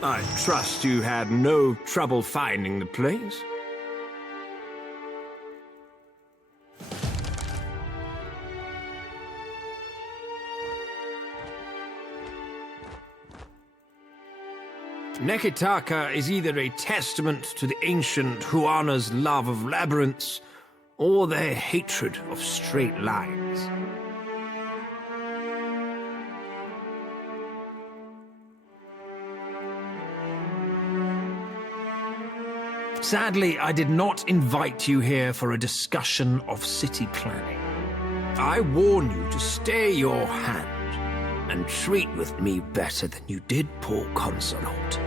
I trust you had no trouble finding the place? Nekitaka is either a testament to the ancient Huana's love of labyrinths, or their hatred of straight lines. Sadly, I did not invite you here for a discussion of city planning. I warn you to stay your hand and treat with me better than you did poor Consolate.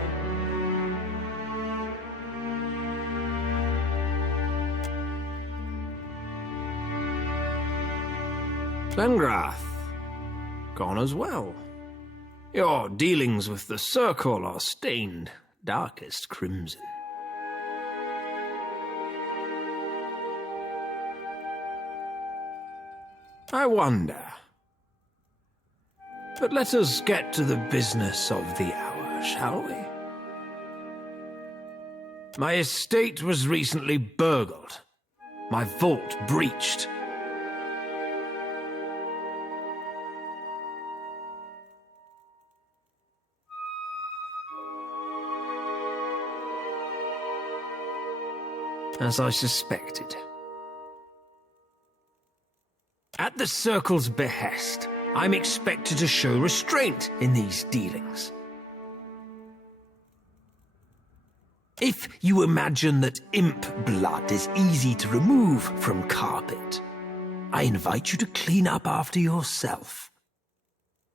Glengrath, gone as well. Your dealings with the Circle are stained darkest crimson. I wonder. But let us get to the business of the hour, shall we? My estate was recently burgled. My vault breached. As I suspected. At the Circle's behest, I'm expected to show restraint in these dealings. If you imagine that imp blood is easy to remove from carpet, I invite you to clean up after yourself.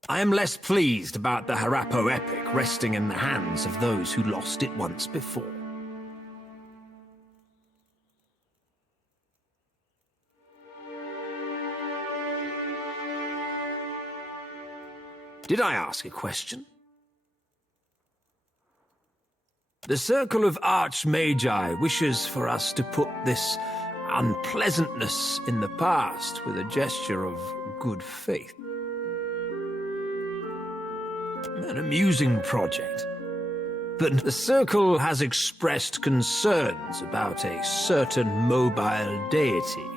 I am less pleased about the Harappo epic resting in the hands of those who lost it once before. Did I ask a question? The Circle of Archmagi wishes for us to put this unpleasantness in the past with a gesture of good faith. An amusing project. But the Circle has expressed concerns about a certain mobile deity.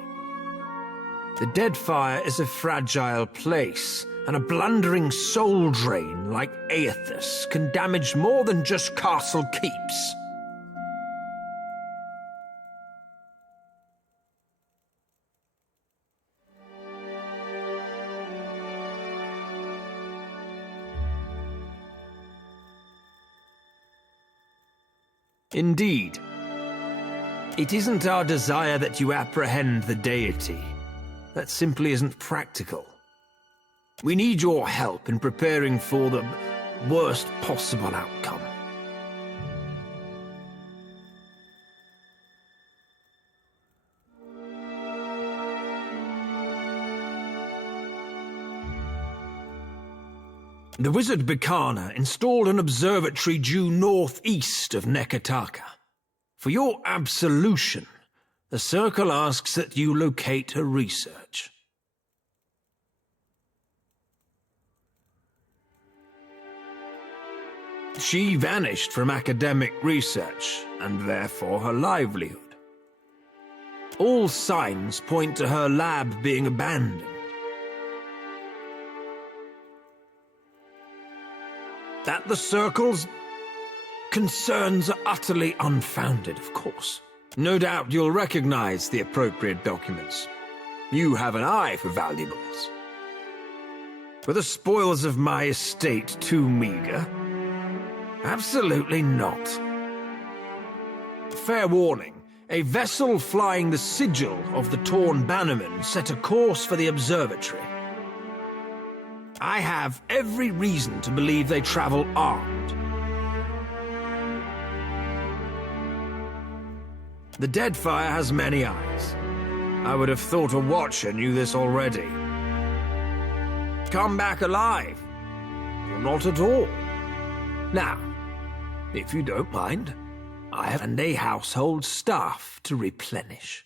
The Deadfire is a fragile place, and a blundering soul drain like Aethys can damage more than just castle keeps. Indeed. It isn't our desire that you apprehend the deity. That simply isn't practical. We need your help in preparing for the worst possible outcome. The wizard Bikana installed an observatory due northeast of Nekitaka. For your absolution, the Circle asks that you locate her research. She vanished from academic research, and therefore her livelihood. All signs point to her lab being abandoned. That the Circle's concerns are utterly unfounded, of course. No doubt you'll recognize the appropriate documents. You have an eye for valuables. Were the spoils of my estate too meager? Absolutely not. Fair warning, a vessel flying the sigil of the Torn Bannerman set a course for the observatory. I have every reason to believe they travel armed. The Deadfire has many eyes. I would have thought a watcher knew this already. Come back alive, or not at all. Now, if you don't mind, I have a household staff to replenish.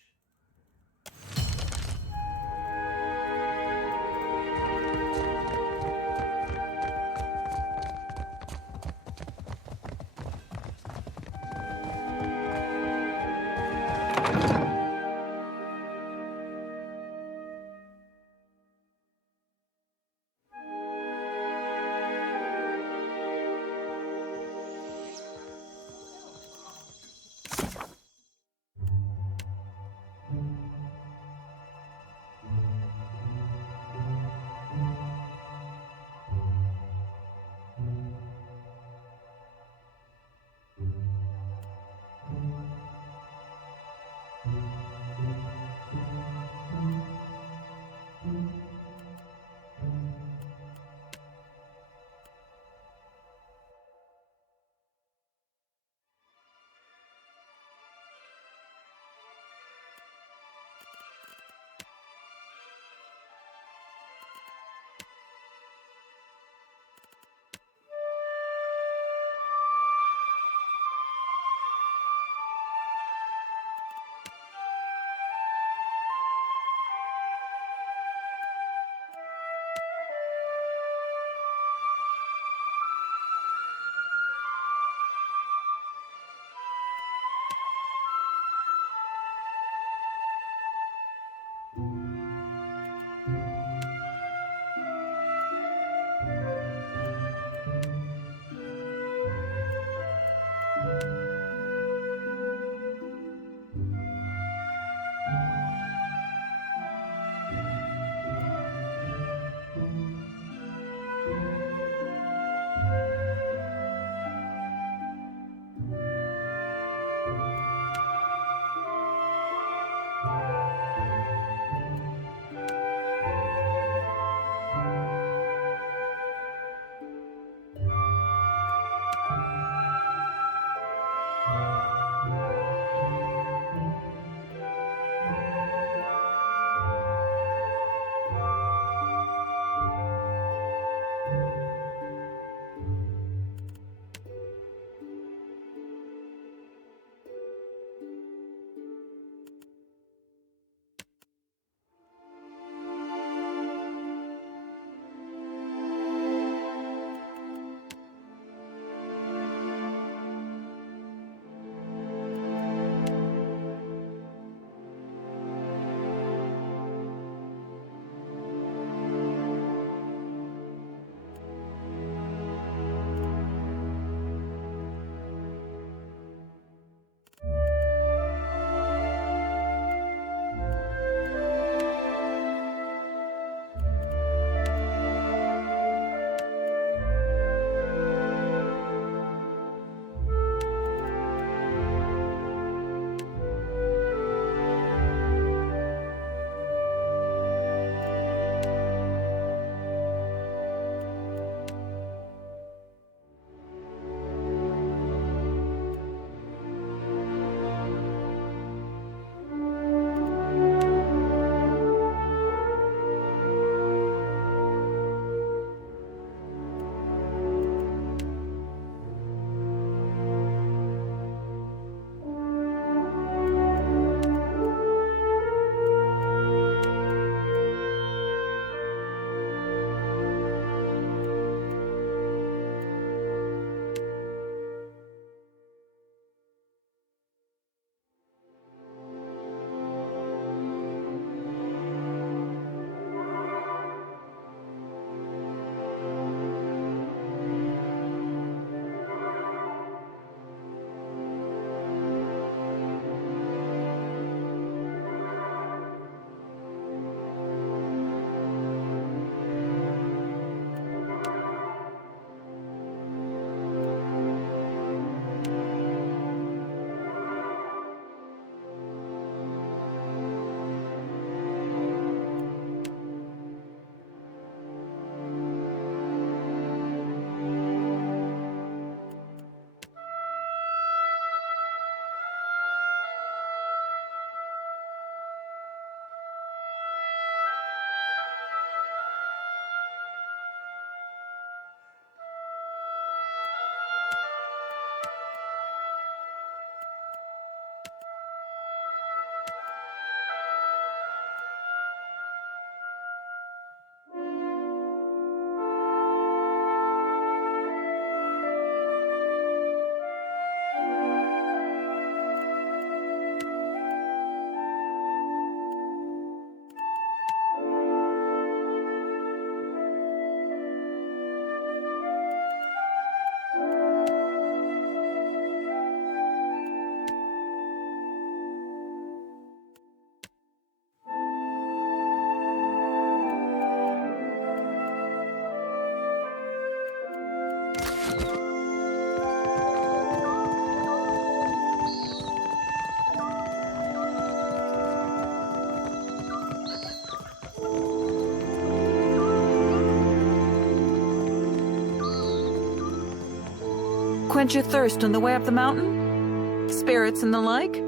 quench your thirst on the way up the mountain? Spirits and the like?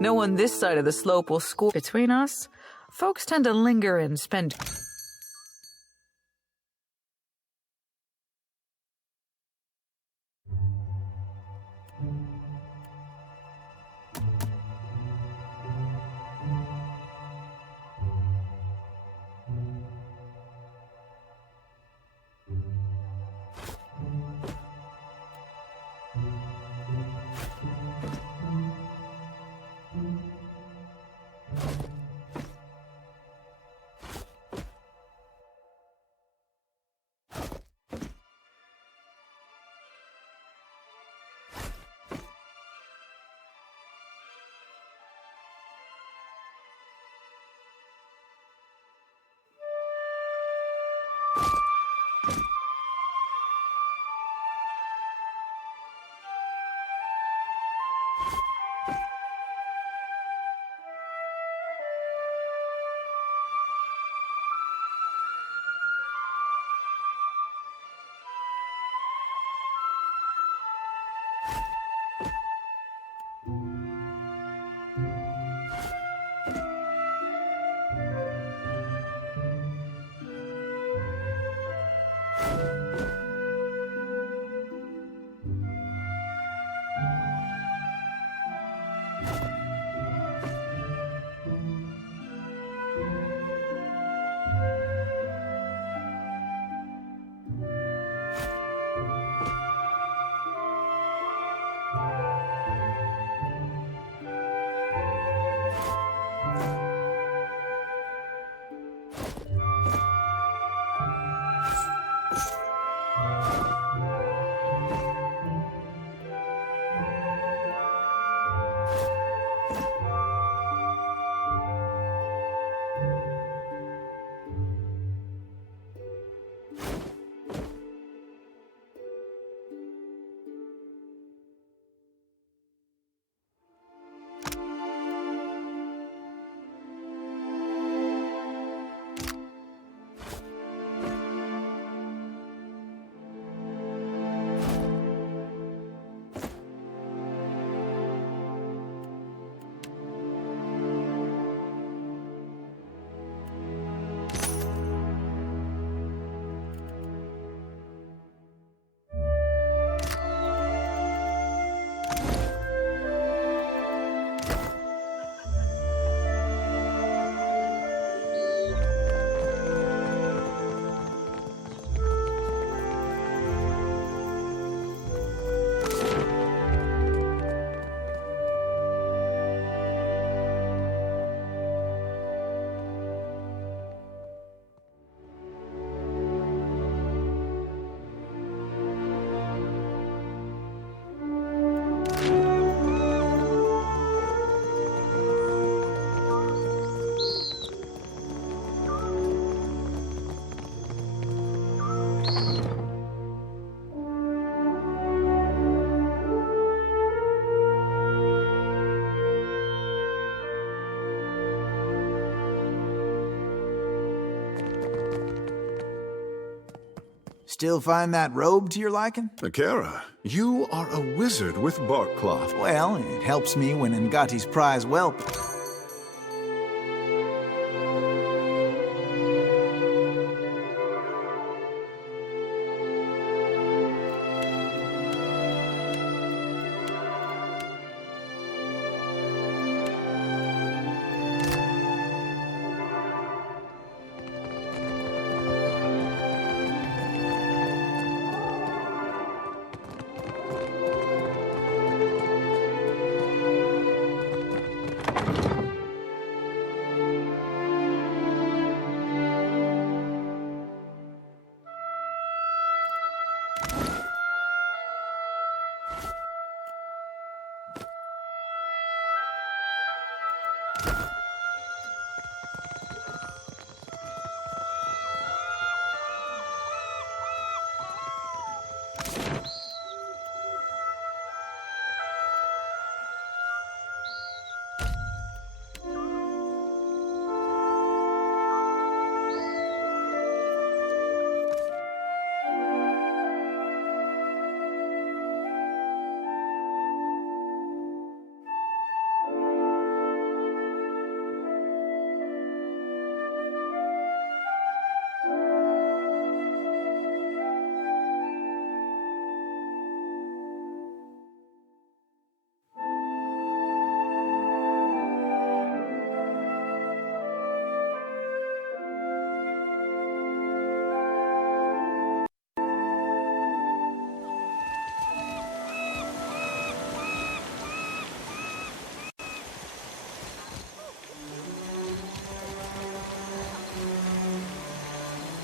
No one this side of the slope will score. Between us, folks tend to linger and spend... Still find that robe to your liking? Akira, you are a wizard with bark cloth. Well, it helps me when Ngati's prize whelp.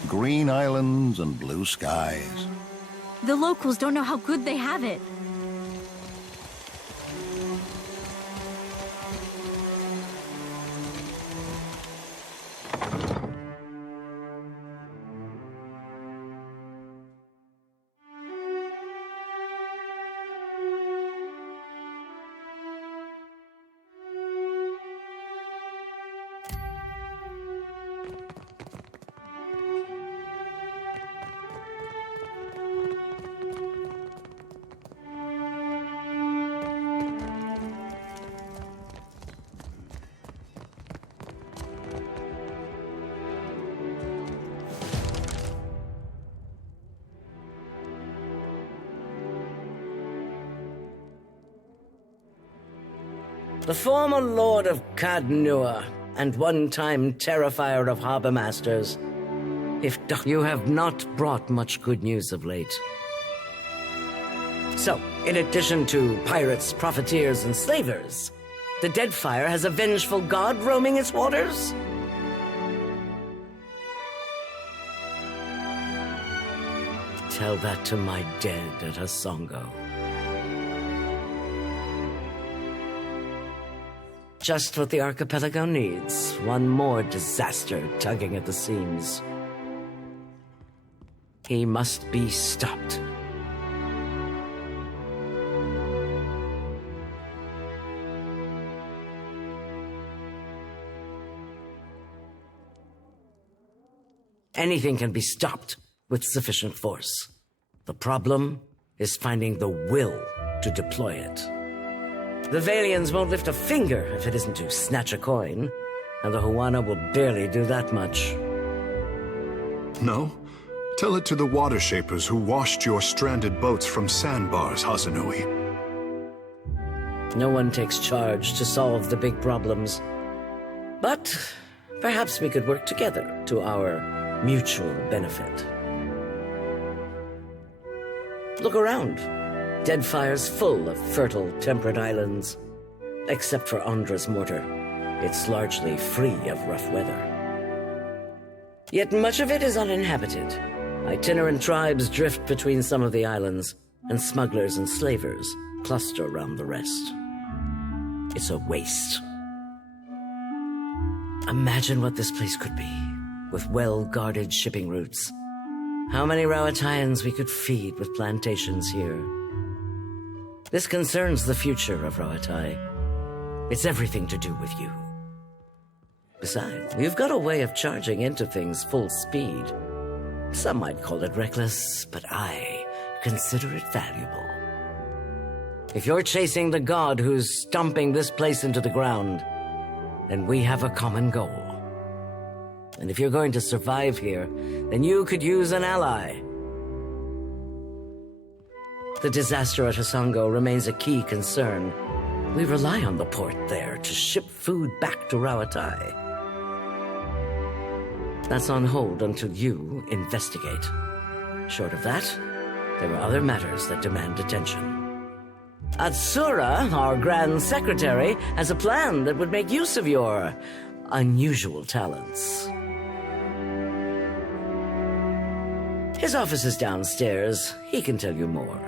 green islands and blue skies. The locals don't know how good they have it. The former Lord of Cadnua, and one-time Terrifier of Harbor Masters. If you have not brought much good news of late. So, in addition to pirates, profiteers, and slavers, the Deadfire has a vengeful god roaming its waters? Tell that to my dead at Hasongo. Just what the archipelago needs. One more disaster tugging at the seams. He must be stopped. Anything can be stopped with sufficient force. The problem is finding the will to deploy it. The Valians won't lift a finger if it isn't to snatch a coin, and the Huana will barely do that much. No? Tell it to the water shapers who washed your stranded boats from sandbars, Hazanui. No one takes charge to solve the big problems. But perhaps we could work together to our mutual benefit. Look around. Deadfire's full of fertile, temperate islands. Except for Andra's mortar, it's largely free of rough weather. Yet much of it is uninhabited. Itinerant tribes drift between some of the islands, and smugglers and slavers cluster around the rest. It's a waste. Imagine what this place could be, with well-guarded shipping routes. How many Rowataians we could feed with plantations here. This concerns the future of Rowatai. It's everything to do with you. Besides, you've got a way of charging into things full speed. Some might call it reckless, but I consider it valuable. If you're chasing the god who's stomping this place into the ground, then we have a common goal. And if you're going to survive here, then you could use an ally. The disaster at Hasongo remains a key concern. We rely on the port there to ship food back to Rowatai. That's on hold until you investigate. Short of that, there are other matters that demand attention. Atsura, our Grand Secretary, has a plan that would make use of your unusual talents. His office is downstairs. He can tell you more.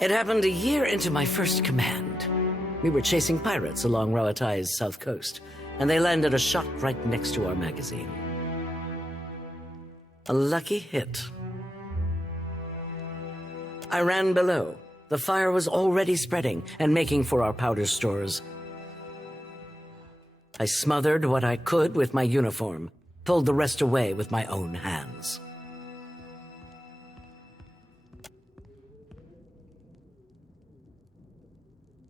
It happened a year into my first command. We were chasing pirates along Rowatai's south coast, and they landed a shot right next to our magazine. A lucky hit. I ran below. The fire was already spreading and making for our powder stores. I smothered what I could with my uniform, pulled the rest away with my own hands.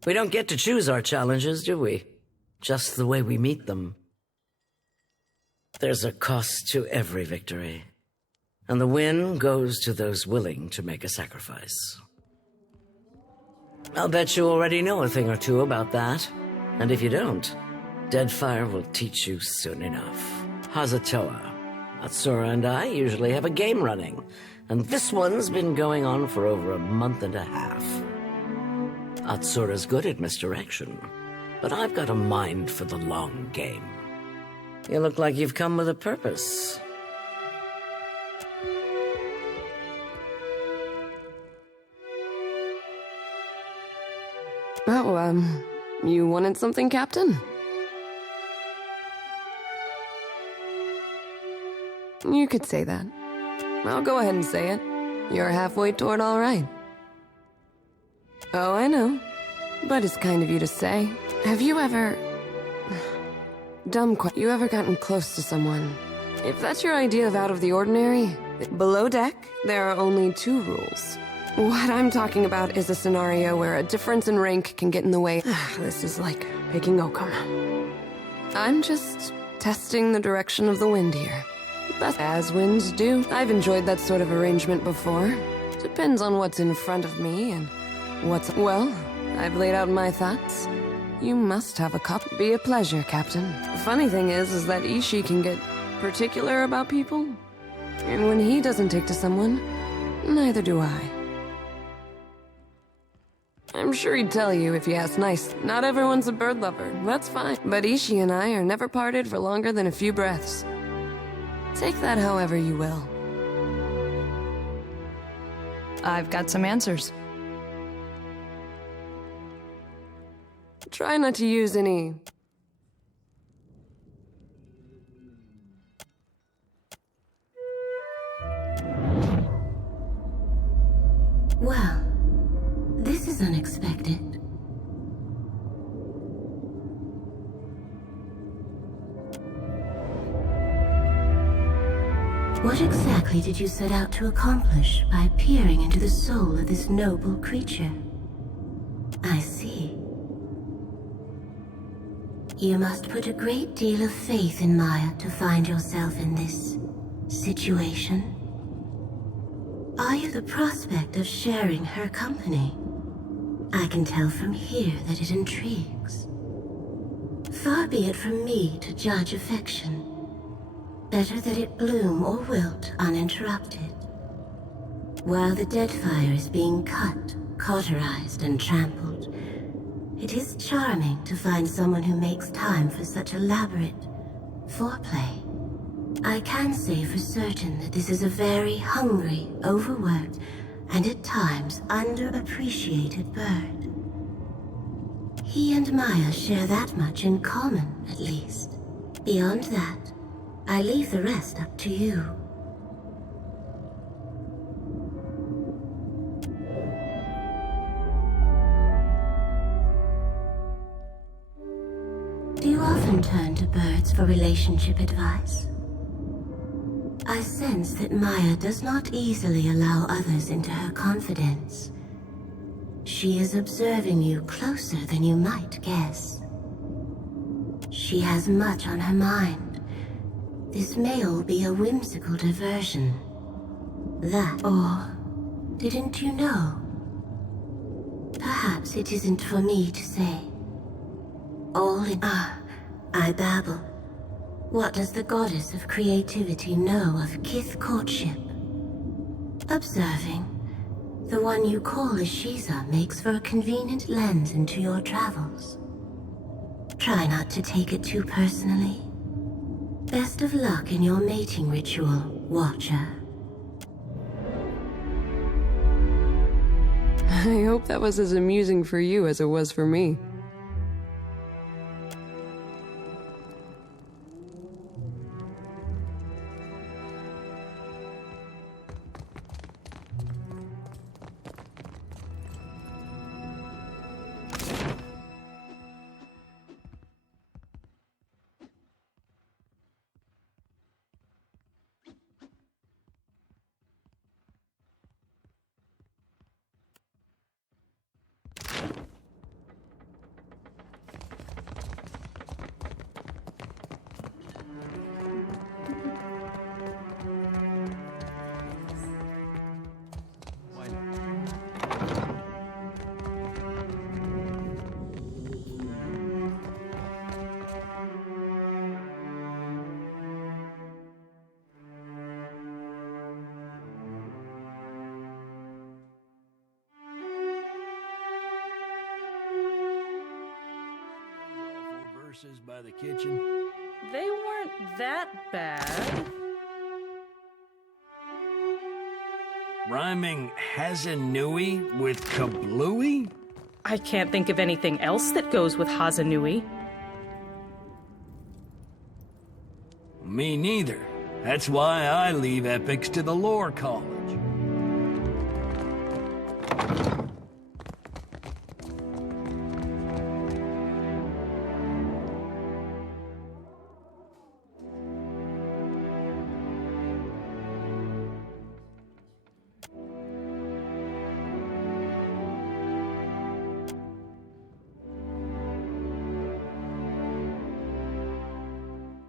We don't get to choose our challenges, do we? Just the way we meet them. There's a cost to every victory, and the win goes to those willing to make a sacrifice. I'll bet you already know a thing or two about that, and if you don't, Deadfire will teach you soon enough. Hazatoa, Atsura and I usually have a game running, and this one's been going on for over a month and a half. Atsura's good at misdirection, but I've got a mind for the long game. You look like you've come with a purpose. Oh, you wanted something, Captain? You could say that. I'll go ahead and say it. You're halfway toward all right. Oh, I know. But it's kind of you to say. Have you ever... You ever gotten close to someone? If that's your idea of out of the ordinary, below deck, there are only 2 rules. What I'm talking about is a scenario where a difference in rank can get in the way. This is like picking oakum. I'm just testing the direction of the wind here. Best as winds do. I've enjoyed that sort of arrangement before. Depends on what's in front of me and what's... Well, I've laid out my thoughts. You must have a cup. Be a pleasure, Captain. The funny thing is that Ishii can get particular about people. And when he doesn't take to someone, neither do I. I'm sure he'd tell you if you asked nice. Not everyone's a bird lover, that's fine. But Ishii and I are never parted for longer than a few breaths. Take that however you will. I've got some answers. Try not to use any... Well, this is unexpected. What exactly did you set out to accomplish by peering into the soul of this noble creature? I see. You must put a great deal of faith in Maya to find yourself in this situation. Are you the prospect of sharing her company? I can tell from here that it intrigues. Far be it from me to judge affection. Better that it bloom or wilt uninterrupted. While the Deadfire is being cut, cauterized, and trampled, it is charming to find someone who makes time for such elaborate foreplay. I can say for certain that this is a very hungry, overworked, and at times underappreciated bird. He and Maya share that much in common, at least. Beyond that, I leave the rest up to you. Do you often turn to birds for relationship advice? I sense that Maya does not easily allow others into her confidence. She is observing you closer than you might guess. She has much on her mind. This may all be a whimsical diversion. That, or didn't you know? Perhaps it isn't for me to say. All in... I babble. What does the goddess of creativity know of kith courtship? Observing, the one you call Ashiza makes for a convenient lens into your travels. Try not to take it too personally. Best of luck in your mating ritual, Watcher. I hope that was as amusing for you as it was for me. horses by the kitchen. They weren't that bad. Rhyming Hazanui with kablooey? I can't think of anything else that goes with Hazanui. Me neither. That's why I leave epics to the lore college.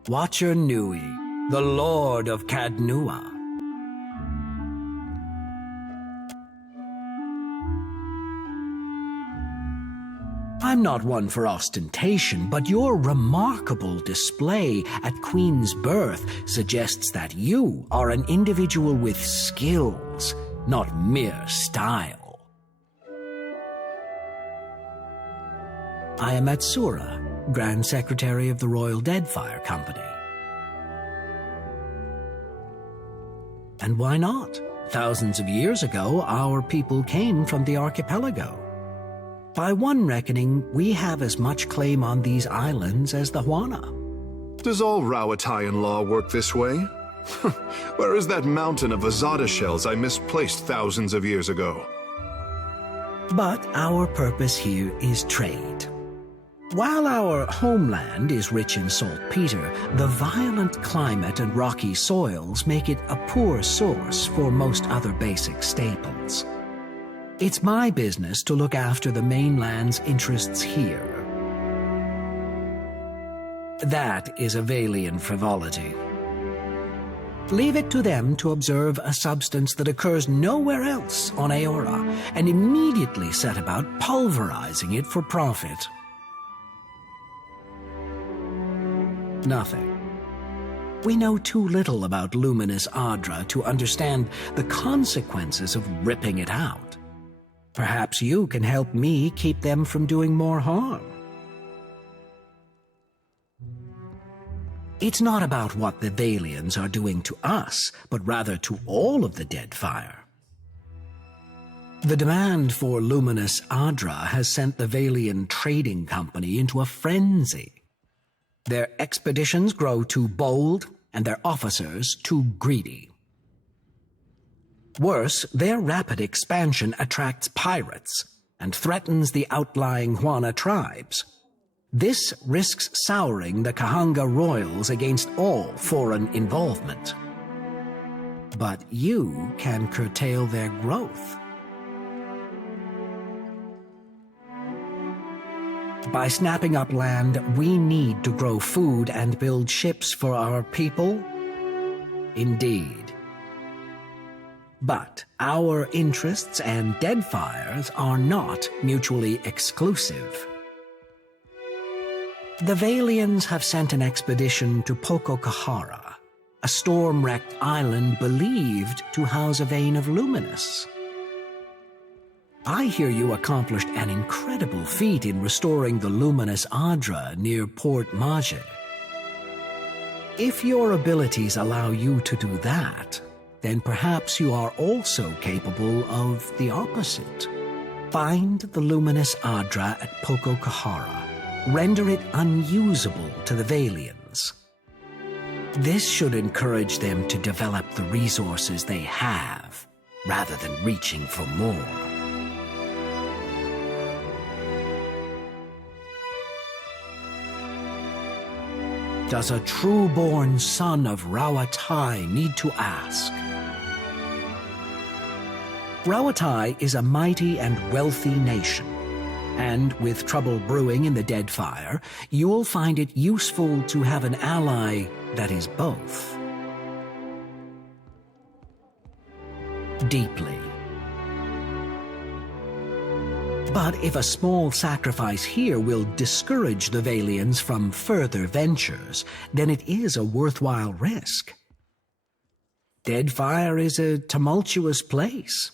Watcher Nui, the Lord of Cadnua. I'm not one for ostentation, but your remarkable display at Queen's birth suggests that you are an individual with skills, not mere style. I am Atsura, Grand Secretary of the Royal Deadfire Company. And why not? Thousands of years ago, our people came from the archipelago. By one reckoning, we have as much claim on these islands as the Huana. Does all Rauatayan law work this way? Where is that mountain of Azada shells I misplaced thousands of years ago? But our purpose here is trade. While our homeland is rich in saltpeter, the violent climate and rocky soils make it a poor source for most other basic staples. It's my business to look after the mainland's interests here. That is a Valian frivolity. Leave it to them to observe a substance that occurs nowhere else on Aora, and immediately set about pulverizing it for profit. Nothing. We know too little about luminous Adra to understand the consequences of ripping it out. Perhaps you can help me keep them from doing more harm. It's not about what the Valians are doing to us, but rather to all of the Deadfire. The demand for luminous Adra has sent the Valian Trading Company into a frenzy. Their expeditions grow too bold, and their officers too greedy. Worse, their rapid expansion attracts pirates and threatens the outlying Huana tribes. This risks souring the Kahanga royals against all foreign involvement. But you can curtail their growth. By snapping up land we need to grow food and build ships for our people? Indeed. But our interests and Deadfire's are not mutually exclusive. The Valians have sent an expedition to Pococahara, a storm-wrecked island believed to house a vein of luminous. I hear you accomplished an incredible feat in restoring the luminous Adra near Port Maje. If your abilities allow you to do that, then perhaps you are also capable of the opposite. Find the luminous Adra at Pococahara. Render it unusable to the Valians. This should encourage them to develop the resources they have, rather than reaching for more. Does a true-born son of Rauatai need to ask? Rauatai is a mighty and wealthy nation, and with trouble brewing in the Deadfire, you'll find it useful to have an ally that is both. Deeply. But if a small sacrifice here will discourage the Valians from further ventures, then it is a worthwhile risk. Deadfire is a tumultuous place.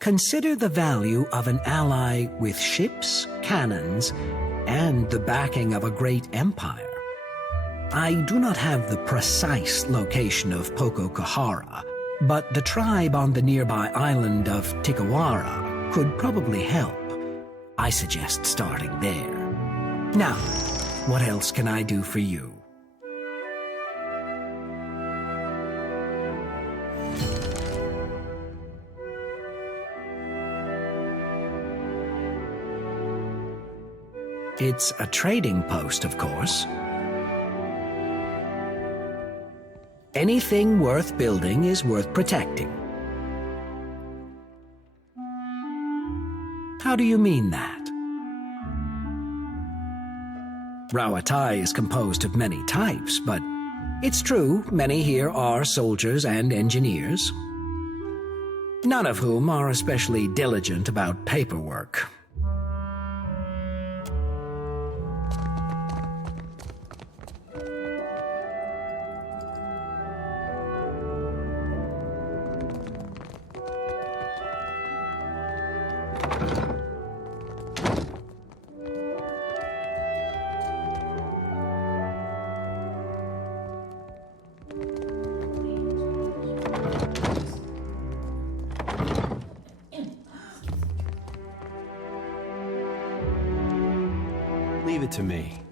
Consider the value of an ally with ships, cannons, and the backing of a great empire. I do not have the precise location of Pococahara, but the tribe on the nearby island of Tikawara could probably help. I suggest starting there. Now, what else can I do for you? It's a trading post, of course. Anything worth building is worth protecting. How do you mean that? Rawatai is composed of many types, but it's true many here are soldiers and engineers, none of whom are especially diligent about paperwork. Leave it to me.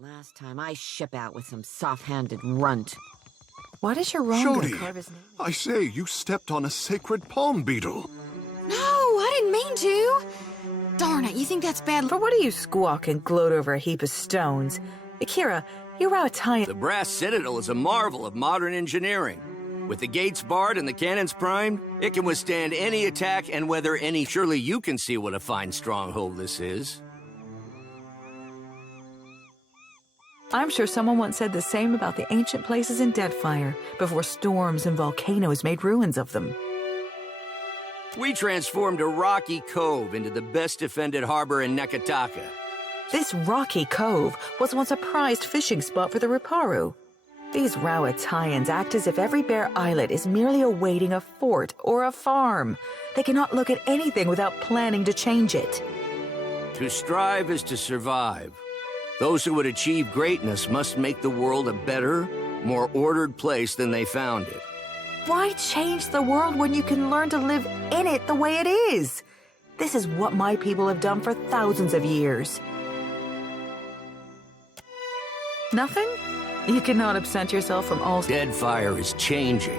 The last time I ship out with some soft-handed runt. Why does your Rongo Jody, carve his name? I say, you stepped on a sacred palm beetle. No, I didn't mean to. Darn it, you think that's bad? But what do you squawk and gloat over a heap of stones? Akira, you're Rawatai. The brass citadel is a marvel of modern engineering. With the gates barred and the cannons primed, it can withstand any attack and weather any. Surely you can see what a fine stronghold this is. I'm sure someone once said the same about the ancient places in Deadfire, before storms and volcanoes made ruins of them. We transformed a rocky cove into the best defended harbor in Nekataka. This rocky cove was once a prized fishing spot for the Riparu. These Rawataians act as if every bare islet is merely awaiting a fort or a farm. They cannot look at anything without planning to change it. To strive is to survive. Those who would achieve greatness must make the world a better, more ordered place than they found it. Why change the world when you can learn to live in it the way it is? This is what my people have done for thousands of years. Nothing? You cannot absent yourself from all... Deadfire is changing.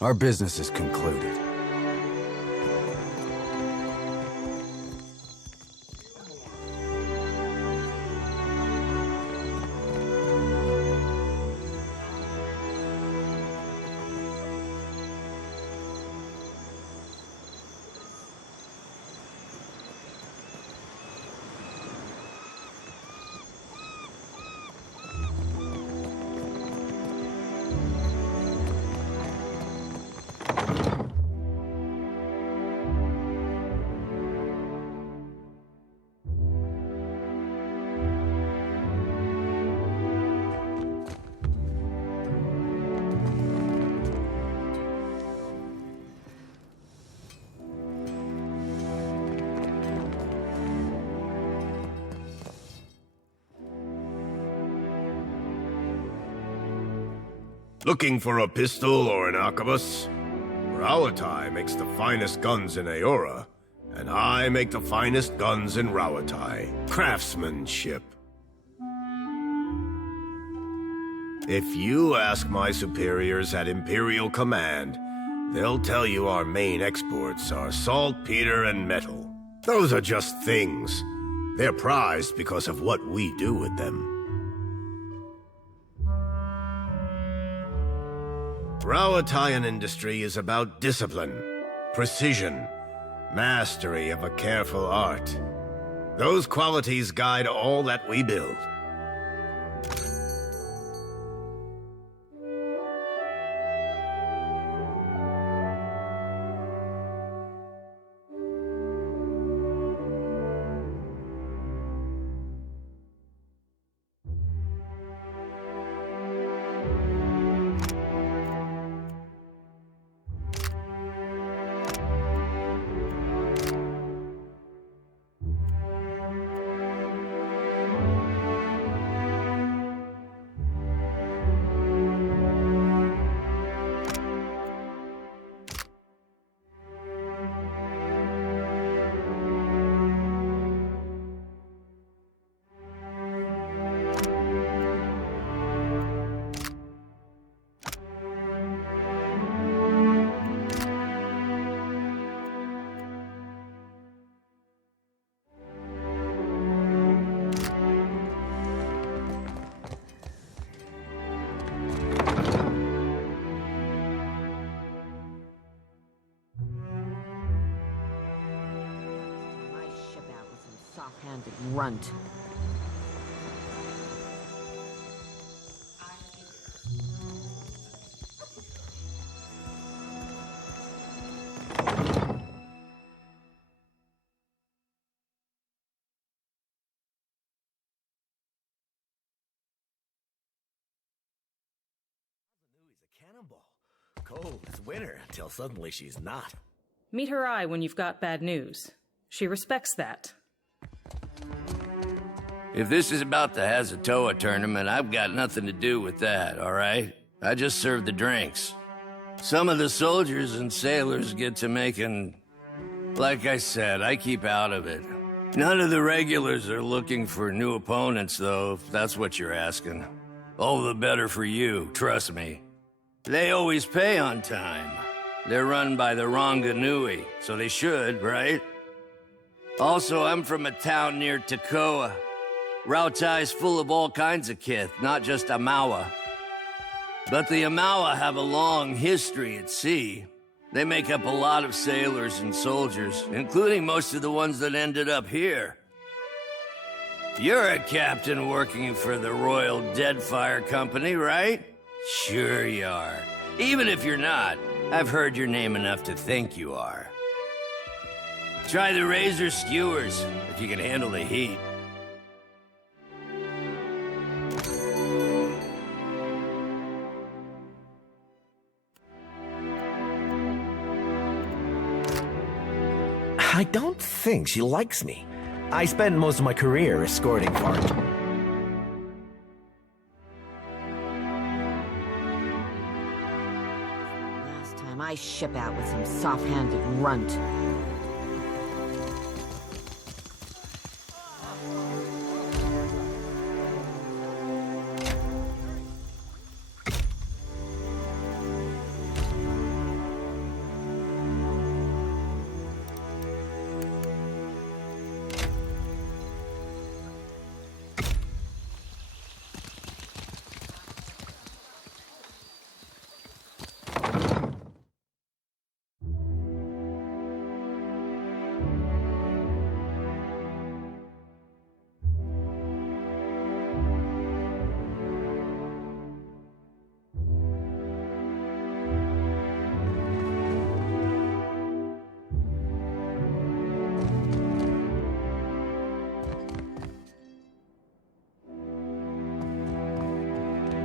Our business is concluded. Looking for a pistol or an arquebus? Rawatai makes the finest guns in Aora, and I make the finest guns in Rawatai. Craftsmanship. If you ask my superiors at Imperial Command, they'll tell you our main exports are saltpeter and metal. Those are just things. They're prized because of what we do with them. Rawataian industry is about discipline, precision, mastery of a careful art. Those qualities guide all that we build. Soft-handed runt. Cannonball. Cold as winter until suddenly she's not. Meet her eye when you've got bad news. She respects that. If this is about the Hazatoa tournament, I've got nothing to do with that, all right? I just serve the drinks. Some of the soldiers and sailors get to making... Like I said, I keep out of it. None of the regulars are looking for new opponents, though, if that's what you're asking. All the better for you, trust me. They always pay on time. They're run by the Ranganui, so they should, right? Also, I'm from a town near Tekoa. Rautai's full of all kinds of kith, not just Amawa. But the Amawa have a long history at sea. They make up a lot of sailors and soldiers, including most of the ones that ended up here. You're a captain working for the Royal Deadfire Company, right? Sure you are. Even if you're not, I've heard your name enough to think you are. Try the razor skewers, if you can handle the heat. I don't think she likes me. I spent most of my career escorting foreign... Last time I ship out with some soft-handed runt.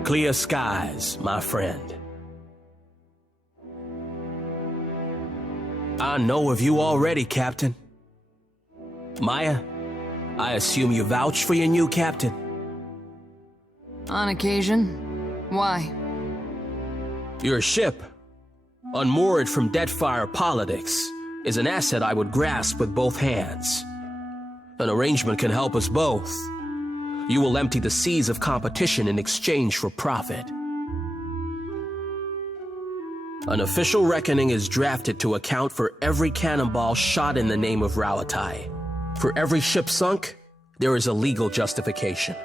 Clear skies, my friend. I know of you already, Captain. Maya, I assume you vouch for your new captain? On occasion. Why? Your ship, unmoored from Deadfire politics, is an asset I would grasp with both hands. An arrangement can help us both. You will empty the seas of competition in exchange for profit. An official reckoning is drafted to account for every cannonball shot in the name of Rauatai. For every ship sunk, there is a legal justification.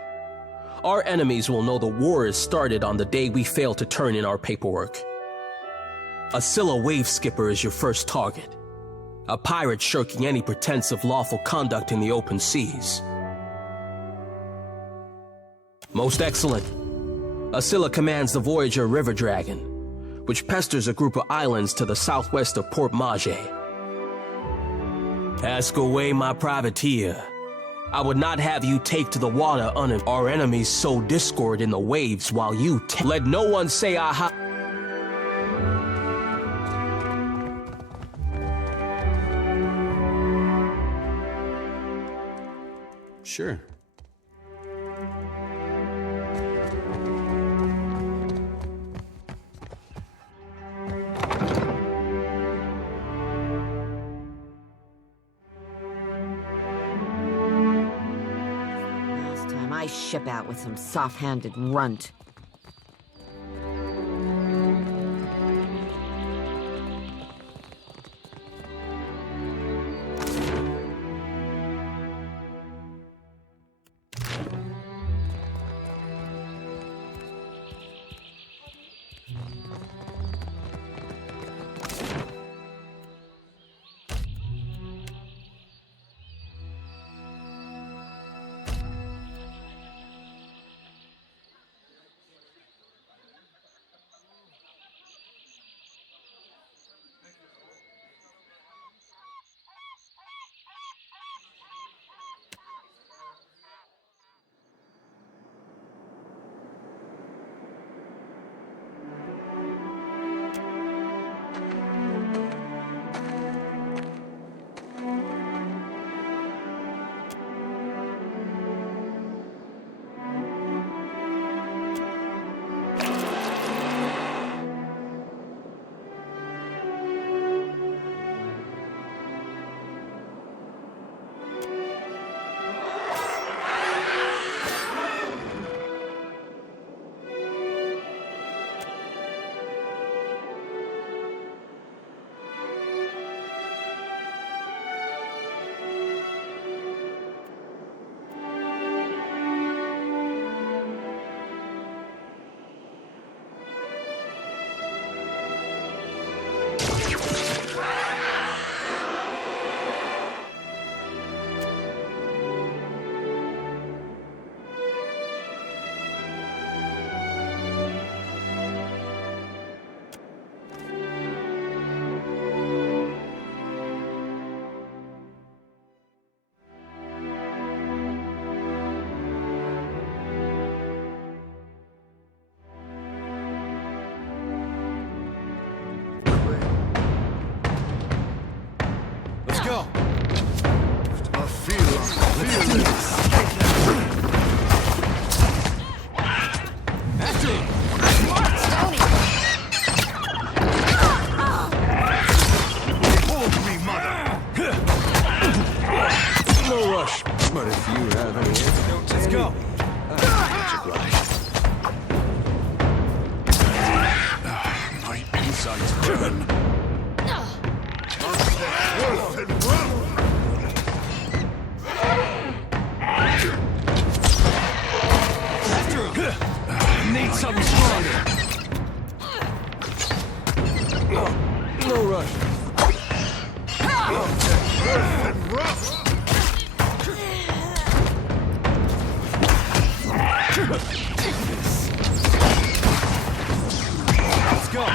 Our enemies will know the war is started on the day we fail to turn in our paperwork. A Scylla wave skipper is your first target. A pirate shirking any pretense of lawful conduct in the open seas. Most excellent. A Scylla commands the Voyager River Dragon, which pesters a group of islands to the southwest of Port Mage. Ask away, my privateer. I would not have you take to the water our enemies sow discord in the waves while you let no one say aha. Sure. I ship out with some soft-handed runt. Go! I feel it. After him! Hold me, mother! No rush, but if you have any antidotes, let's go! My insides burn. Need something stronger. No rush. Let's go.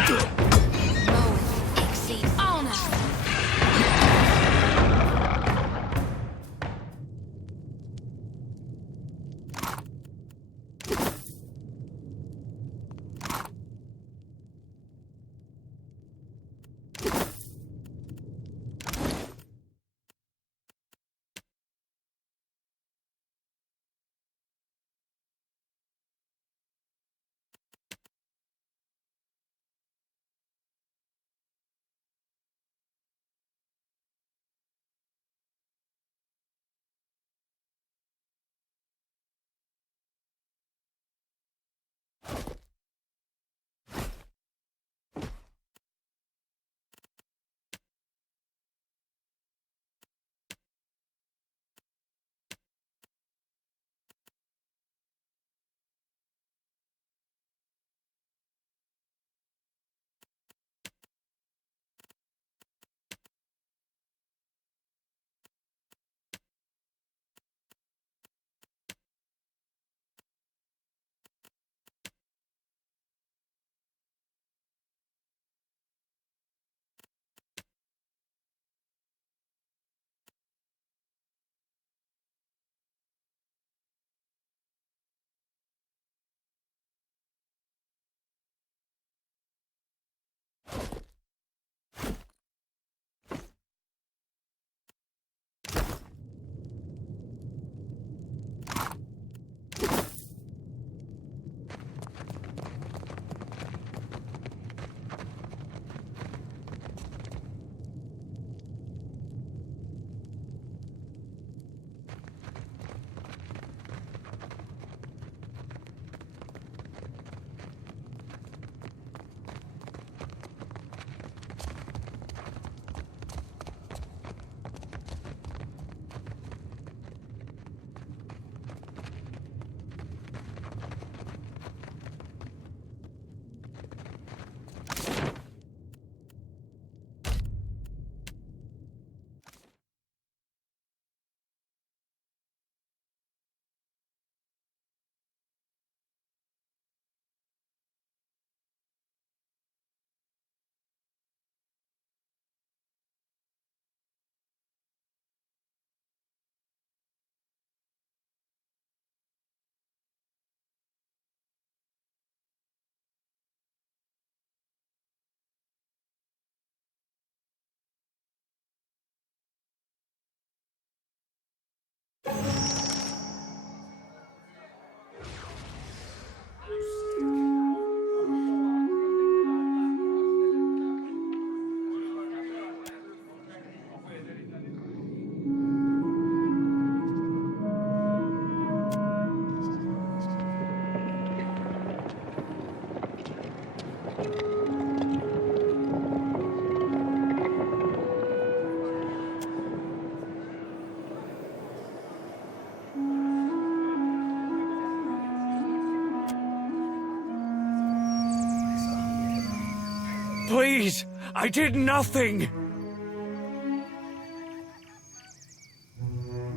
Please, I did nothing!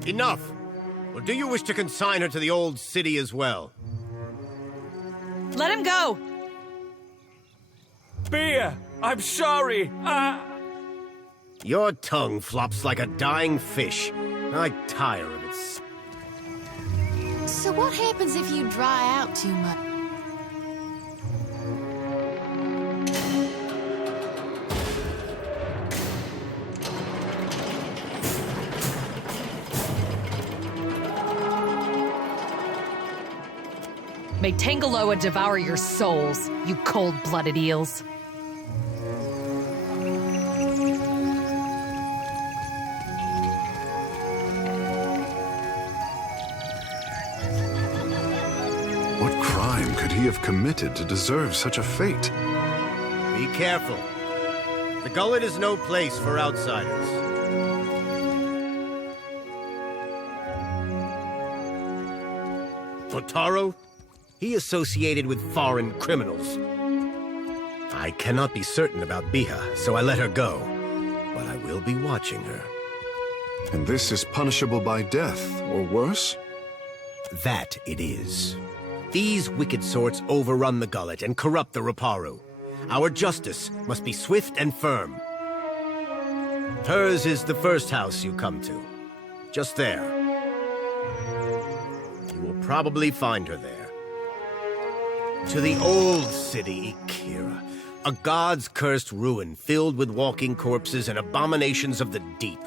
Enough! Or do you wish to consign her to the old city as well? Let him go! Beer! I'm sorry! Your tongue flops like a dying fish. I tire of it. So what happens if you dry out too much? May Tangaloa devour your souls, you cold-blooded eels. What crime could he have committed to deserve such a fate? Be careful. The gullet is no place for outsiders. Totaro? He associated with foreign criminals. I cannot be certain about Biha, so I let her go. But I will be watching her. And this is punishable by death, or worse? That it is. These wicked sorts overrun the gullet and corrupt the Raparu. Our justice must be swift and firm. Hers is the first house you come to. Just there. You will probably find her there. To the old city, Ikira. A god's cursed ruin filled with walking corpses and abominations of the deep.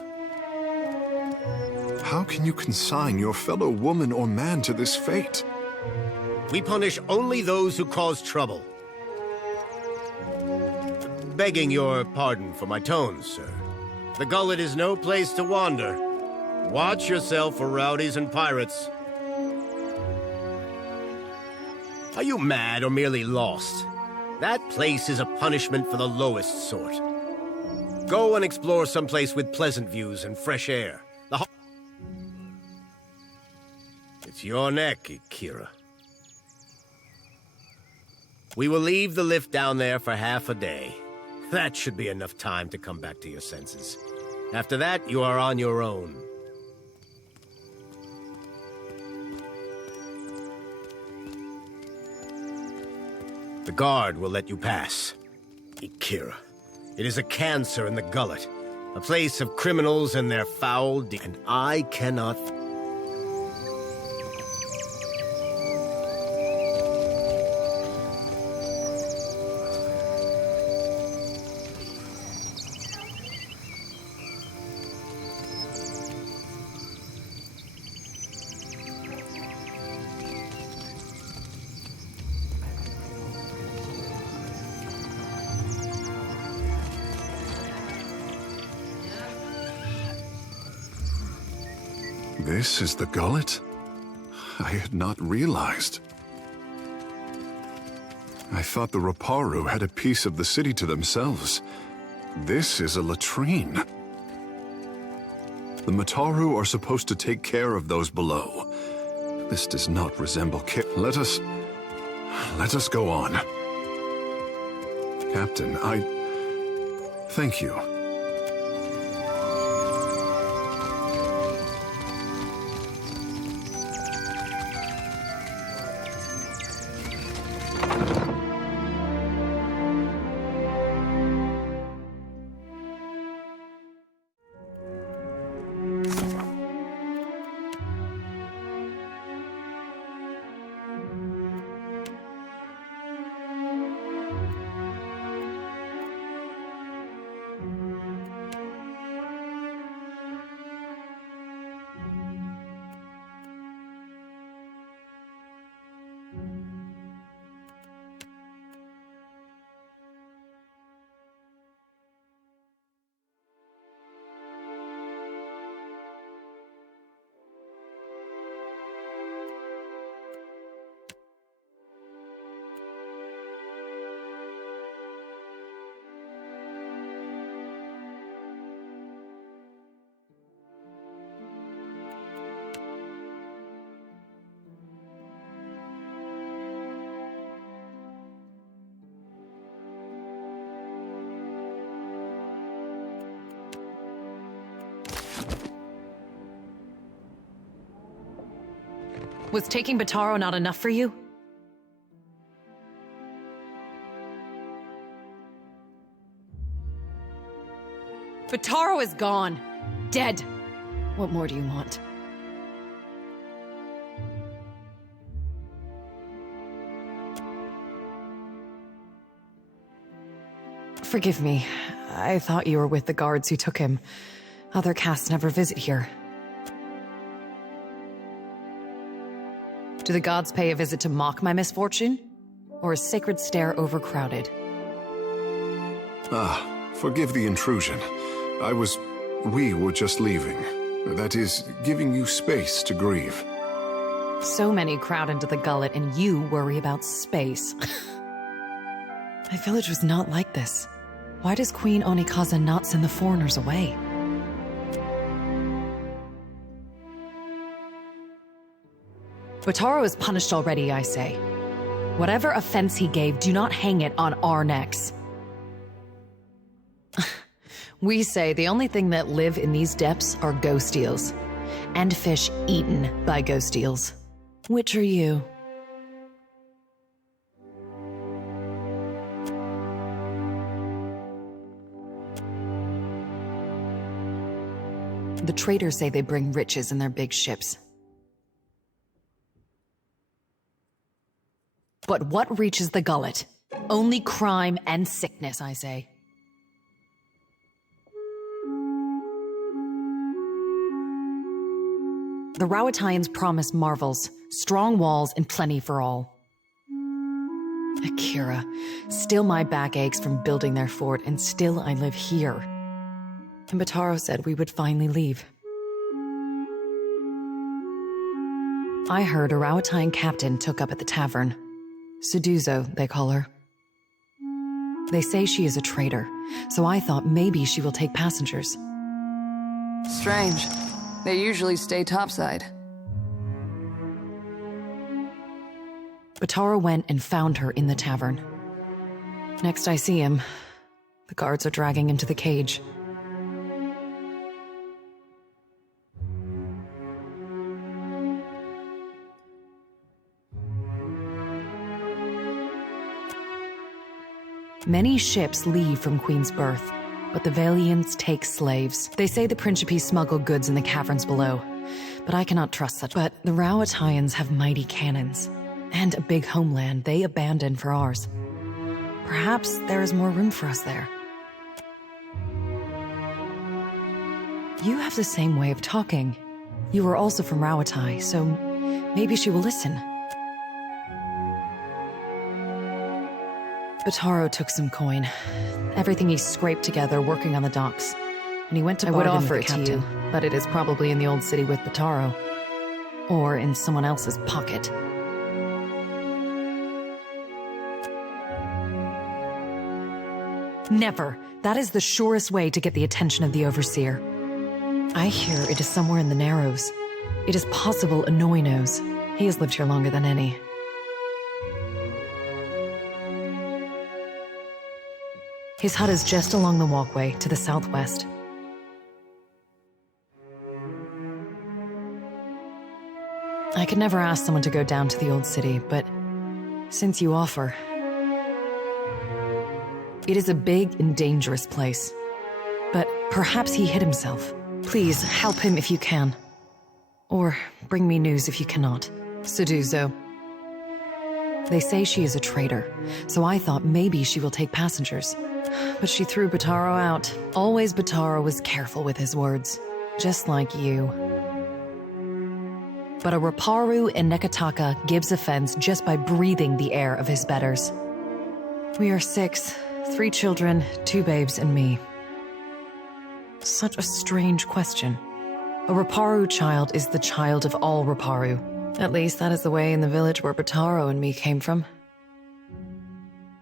How can you consign your fellow woman or man to this fate? We punish only those who cause trouble. Begging your pardon for my tones, sir. The gullet is no place to wander. Watch yourself for rowdies and pirates. Are you mad or merely lost? That place is a punishment for the lowest sort. Go and explore someplace with pleasant views and fresh air. It's your neck, Ikira. We will leave the lift down there for half a day. That should be enough time to come back to your senses. After that, you are on your own. The guard will let you pass. Ikira. It is a cancer in the gullet. A place of criminals and their foul deeds. And I cannot... This is the gullet? I had not realized. I thought the Raparu had a piece of the city to themselves. This is a latrine. The Mataru are supposed to take care of those below. This does not resemble care. Let us go on. Captain, thank you. Was taking Bataro not enough for you? Bataro is gone. Dead. What more do you want? Forgive me. I thought you were with the guards who took him. Other casts never visit here. Do the gods pay a visit to mock my misfortune? Or is Sacred Stair overcrowded? Forgive the intrusion. We were just leaving. That is, giving you space to grieve. So many crowd into the gullet, and you worry about space. My village was not like this. Why does Queen Onikaza not send the foreigners away? Bataro is punished already, I say. Whatever offense he gave, do not hang it on our necks. We say the only thing that live in these depths are ghost eels. And fish eaten by ghost eels. Which are you? The traders say they bring riches in their big ships. But what reaches the gullet? Only crime and sickness, I say. The Rowatayans promise marvels, strong walls, and plenty for all. Akira, still my back aches from building their fort, and still I live here. And Bataro said we would finally leave. I heard a Rowatayan captain took up at the tavern. Suduzo, they call her. They say she is a traitor, so I thought maybe she will take passengers. Strange. They usually stay topside. Bataro went and found her in the tavern. Next I see him, the guards are dragging him to the cage. Many ships leave from Queen's Birth, but the Valiants take slaves. They say the Principe smuggle goods in the caverns below, but I cannot trust such. But the Rowatayans have mighty cannons, and a big homeland they abandoned for ours. Perhaps there is more room for us there. You have the same way of talking. You are also from Rawatai, so maybe she will listen. Bataro took some coin. Everything he scraped together working on the docks. And he went to bargain with the captain. I would offer it to you, but it is probably in the old city with Bataro. Or in someone else's pocket. Never. That is the surest way to get the attention of the Overseer. I hear it is somewhere in the Narrows. It is possible Anoi knows. He has lived here longer than any. His hut is just along the walkway to the southwest. I could never ask someone to go down to the old city, but since you offer... It is a big and dangerous place. But perhaps he hid himself. Please, help him if you can. Or bring me news if you cannot. Suduzo. They say she is a traitor, so I thought maybe she will take passengers. But she threw Bataro out. Always Bataro was careful with his words. Just like you. But a Raparu in Nekataka gives offense just by breathing the air of his betters. We are 6, 3 children, 2 babes, and me. Such a strange question. A Raparu child is the child of all Raparu. At least that is the way in the village where Bataro and me came from.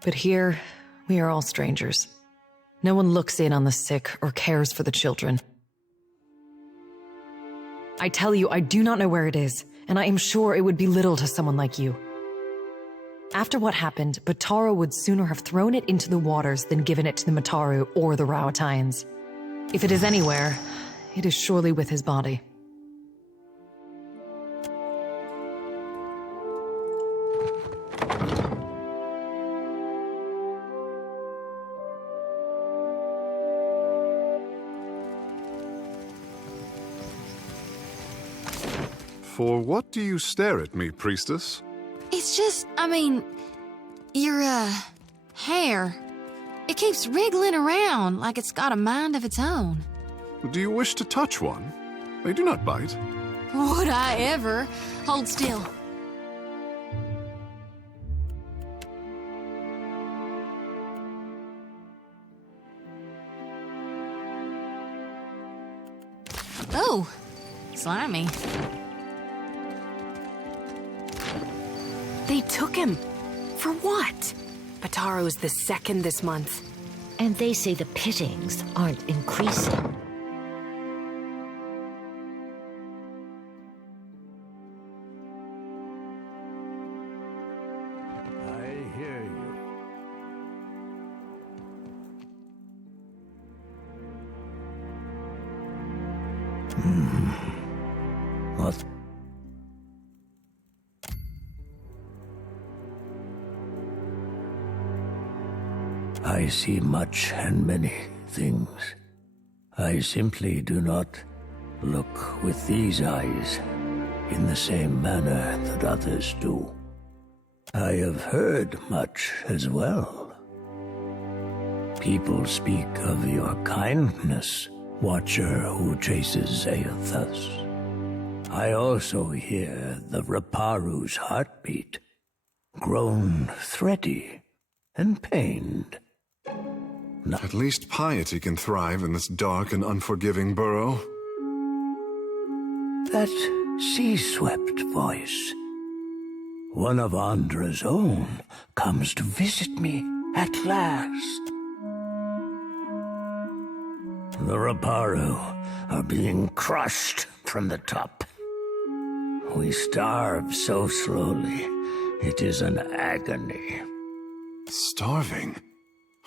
But here, we are all strangers. No one looks in on the sick or cares for the children. I tell you, I do not know where it is, and I am sure it would be little to someone like you. After what happened, Bataro would sooner have thrown it into the waters than given it to the Mataru or the Rowatayans. If it is anywhere, it is surely with his body. For what do you stare at me, priestess? It's just, your, hair. It keeps wriggling around like it's got a mind of its own. Do you wish to touch one? They do not bite. Would I ever? Hold still. Oh, slimy. They took him. For what? Bataro's the second this month. And they say the pittings aren't increasing. I hear you. What? I see much and many things. I simply do not look with these eyes in the same manner that others do. I have heard much as well. People speak of your kindness, Watcher who chases Aethus. I also hear the Raparu's heartbeat, grown thready and pained. At least piety can thrive in this dark and unforgiving burrow. That sea-swept voice. One of Andra's own comes to visit me at last. The Raparu are being crushed from the top. We starve so slowly, it is an agony. Starving?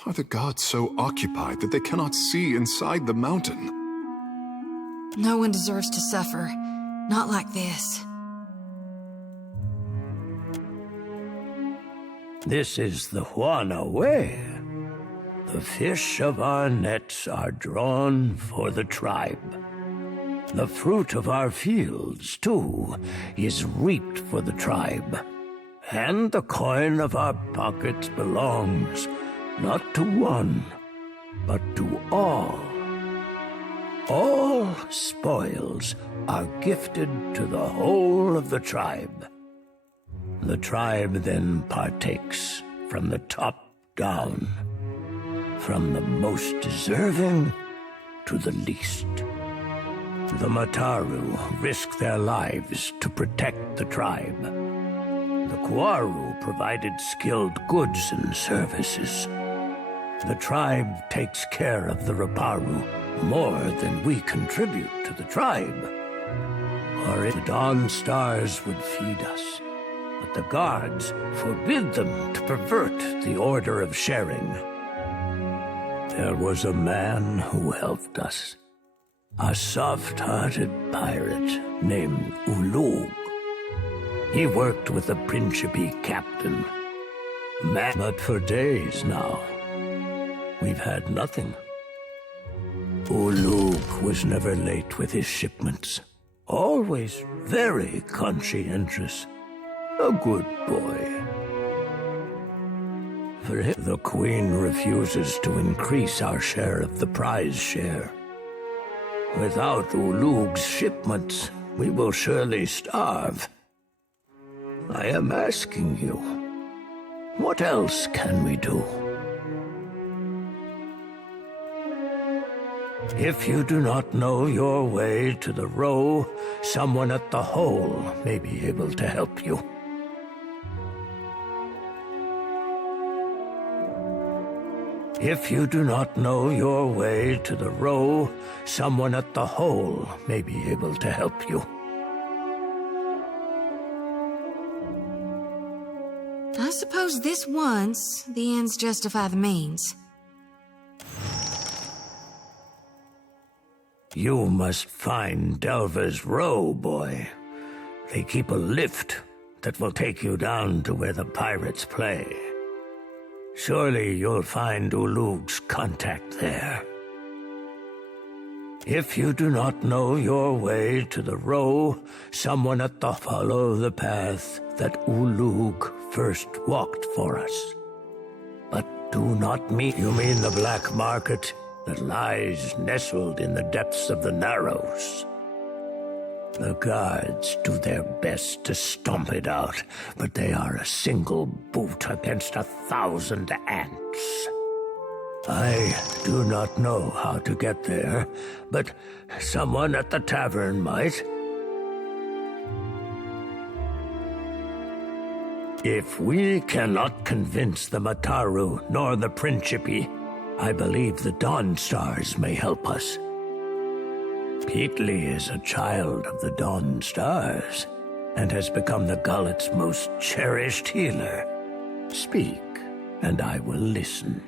Are the gods so occupied that they cannot see inside the mountain? No one deserves to suffer. Not like this. This is the Huana way. The fish of our nets are drawn for the tribe. The fruit of our fields, too, is reaped for the tribe. And the coin of our pockets belongs not to one, but to all. All spoils are gifted to the whole of the tribe. The tribe then partakes from the top down, from the most deserving to the least. The Mataru risk their lives to protect the tribe. The Kwaru provided skilled goods and services. The tribe takes care of the Raparu more than we contribute to the tribe. Or if the dawn stars would feed us, but the gods forbid them to pervert the order of sharing. There was a man who helped us, a soft-hearted pirate named Ulug. He worked with the Principe captain. But for days now, we've had nothing. Ulug was never late with his shipments. Always very conscientious. A good boy. For him, the Queen refuses to increase our share of the prize share. Without Ulug's shipments, we will surely starve. I am asking you, what else can we do? If you do not know your way to the row, someone at the hole may be able to help you. If you do not know your way to the row, someone at the hole may be able to help you. I suppose this once, the ends justify the means. You must find Delva's row, boy. They keep a lift that will take you down to where the pirates play. Surely you'll find Ulug's contact there. If you do not know your way to the row, someone at the follow the path that Ulug first walked for us. But do not meet. You mean the black market that lies nestled in the depths of the Narrows? The guards do their best to stomp it out, but they are a single boot against 1,000 ants. I do not know how to get there, but someone at the tavern might. If we cannot convince the Mataru nor the Principe, I believe the Dawn Stars may help us. Peatly is a child of the Dawn Stars, and has become the Gullet's most cherished healer. Speak, and I will listen.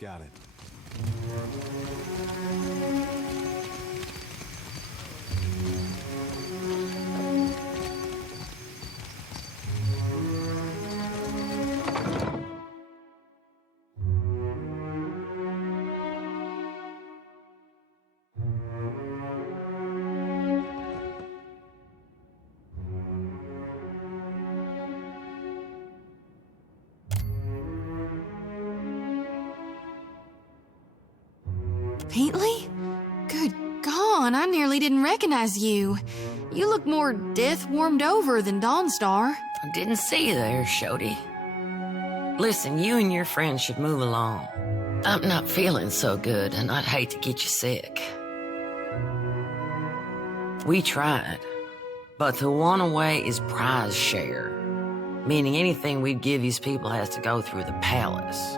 Got it. Peatly? Good gone, I nearly didn't recognize you. You look more death-warmed over than Dawnstar. I didn't see you there, Shody. Listen, you and your friends should move along. I'm not feeling so good, and I'd hate to get you sick. We tried, but the one away is prize share, meaning anything we'd give these people has to go through the palace.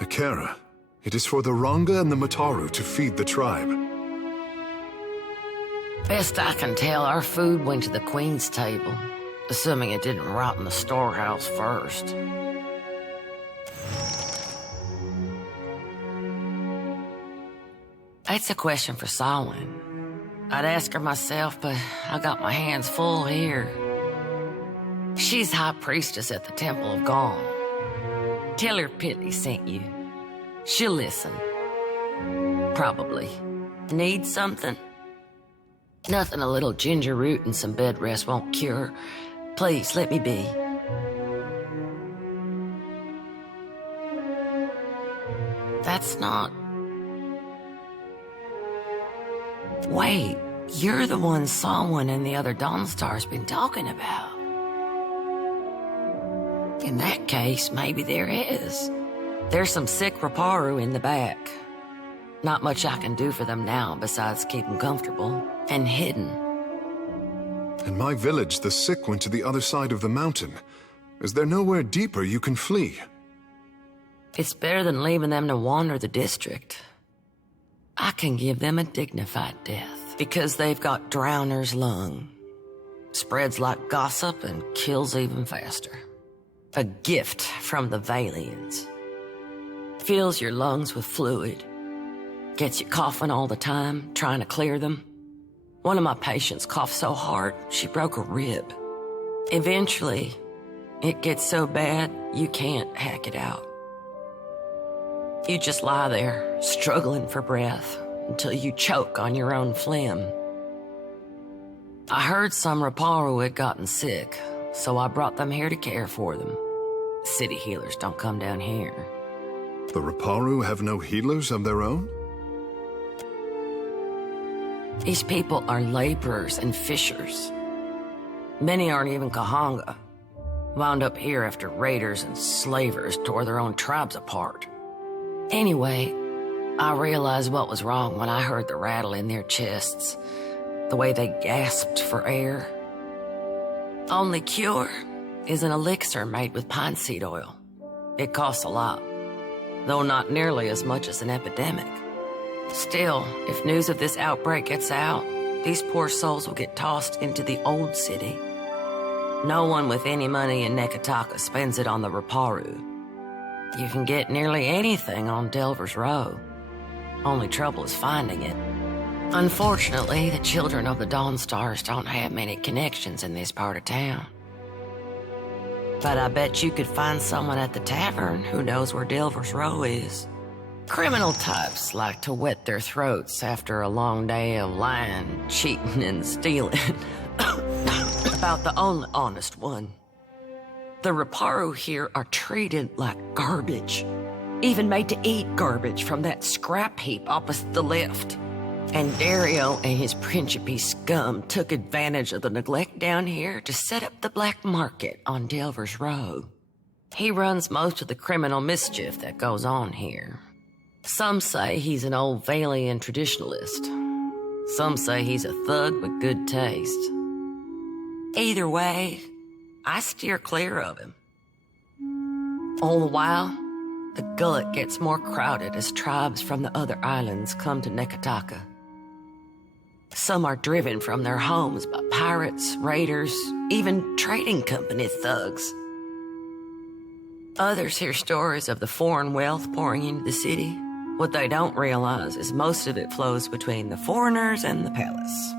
Akara, it is for the Ranga and the Mataru to feed the tribe. Best I can tell, our food went to the Queen's table, assuming it didn't rot in the storehouse first. That's a question for Solwyn. I'd ask her myself, but I got my hands full here. She's High Priestess at the Temple of Gone. Tell her Pitney sent you. She'll listen. Probably. Need something? Nothing a little ginger root and some bed rest won't cure. Please, let me be. That's not... Wait, you're the one Solwyn and the other Dawnstar's been talking about. In that case, maybe there is. There's some sick Raparu in the back. Not much I can do for them now besides keep them comfortable and hidden. In my village, the sick went to the other side of the mountain. Is there nowhere deeper you can flee? It's better than leaving them to wander the district. I can give them a dignified death because they've got drowner's lung. Spreads like gossip and kills even faster. A gift from the Valians. Fills your lungs with fluid. Gets you coughing all the time, trying to clear them. One of my patients coughed so hard, she broke a rib. Eventually, it gets so bad, you can't hack it out. You just lie there, struggling for breath, until you choke on your own phlegm. I heard some Raparu had gotten sick, so I brought them here to care for them. City healers don't come down here. The Raparu have no healers of their own? These people are laborers and fishers. Many aren't even Kahanga. Wound up here after raiders and slavers tore their own tribes apart. Anyway, I realized what was wrong when I heard the rattle in their chests, the way they gasped for air. Only cure is an elixir made with pine seed oil. It costs a lot, though not nearly as much as an epidemic. Still, if news of this outbreak gets out, these poor souls will get tossed into the old city. No one with any money in Nekataka spends it on the Raparu. You can get nearly anything on Delver's Row. Only trouble is finding it. Unfortunately, the children of the Dawnstars don't have many connections in this part of town. But I bet you could find someone at the tavern who knows where Delver's Row is. Criminal types like to wet their throats after a long day of lying, cheating, and stealing. About the only honest one. The Raparu here are treated like garbage. Even made to eat garbage from that scrap heap opposite the lift. And Dario and his Principe scum took advantage of the neglect down here to set up the black market on Delver's Row. He runs most of the criminal mischief that goes on here. Some say he's an old Valian traditionalist. Some say he's a thug with good taste. Either way, I steer clear of him. All the while, the gullet gets more crowded as tribes from the other islands come to Nekataka. Some are driven from their homes by pirates, raiders, even trading company thugs. Others hear stories of the foreign wealth pouring into the city. What they don't realize is most of it flows between the foreigners and the palace.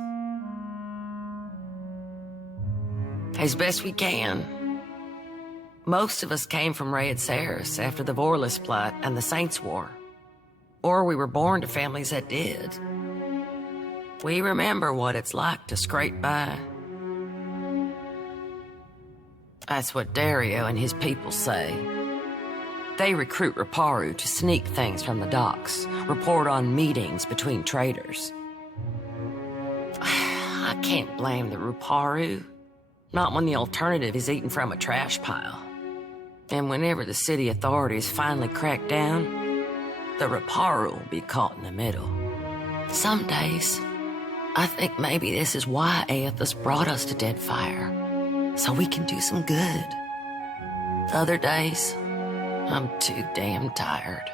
As best we can. Most of us came from Raed Saris after the Vorlis Plot and the Saints' War. Or we were born to families that did. We remember what it's like to scrape by. That's what Dario and his people say. They recruit Raparu to sneak things from the docks, report on meetings between traders. I can't blame the Raparu. Not when the alternative is eaten from a trash pile. And whenever the city authorities finally crack down, the Raparu will be caught in the middle. Some days, I think maybe this is why Aethys brought us to Deadfire, so we can do some good. Other days, I'm too damn tired.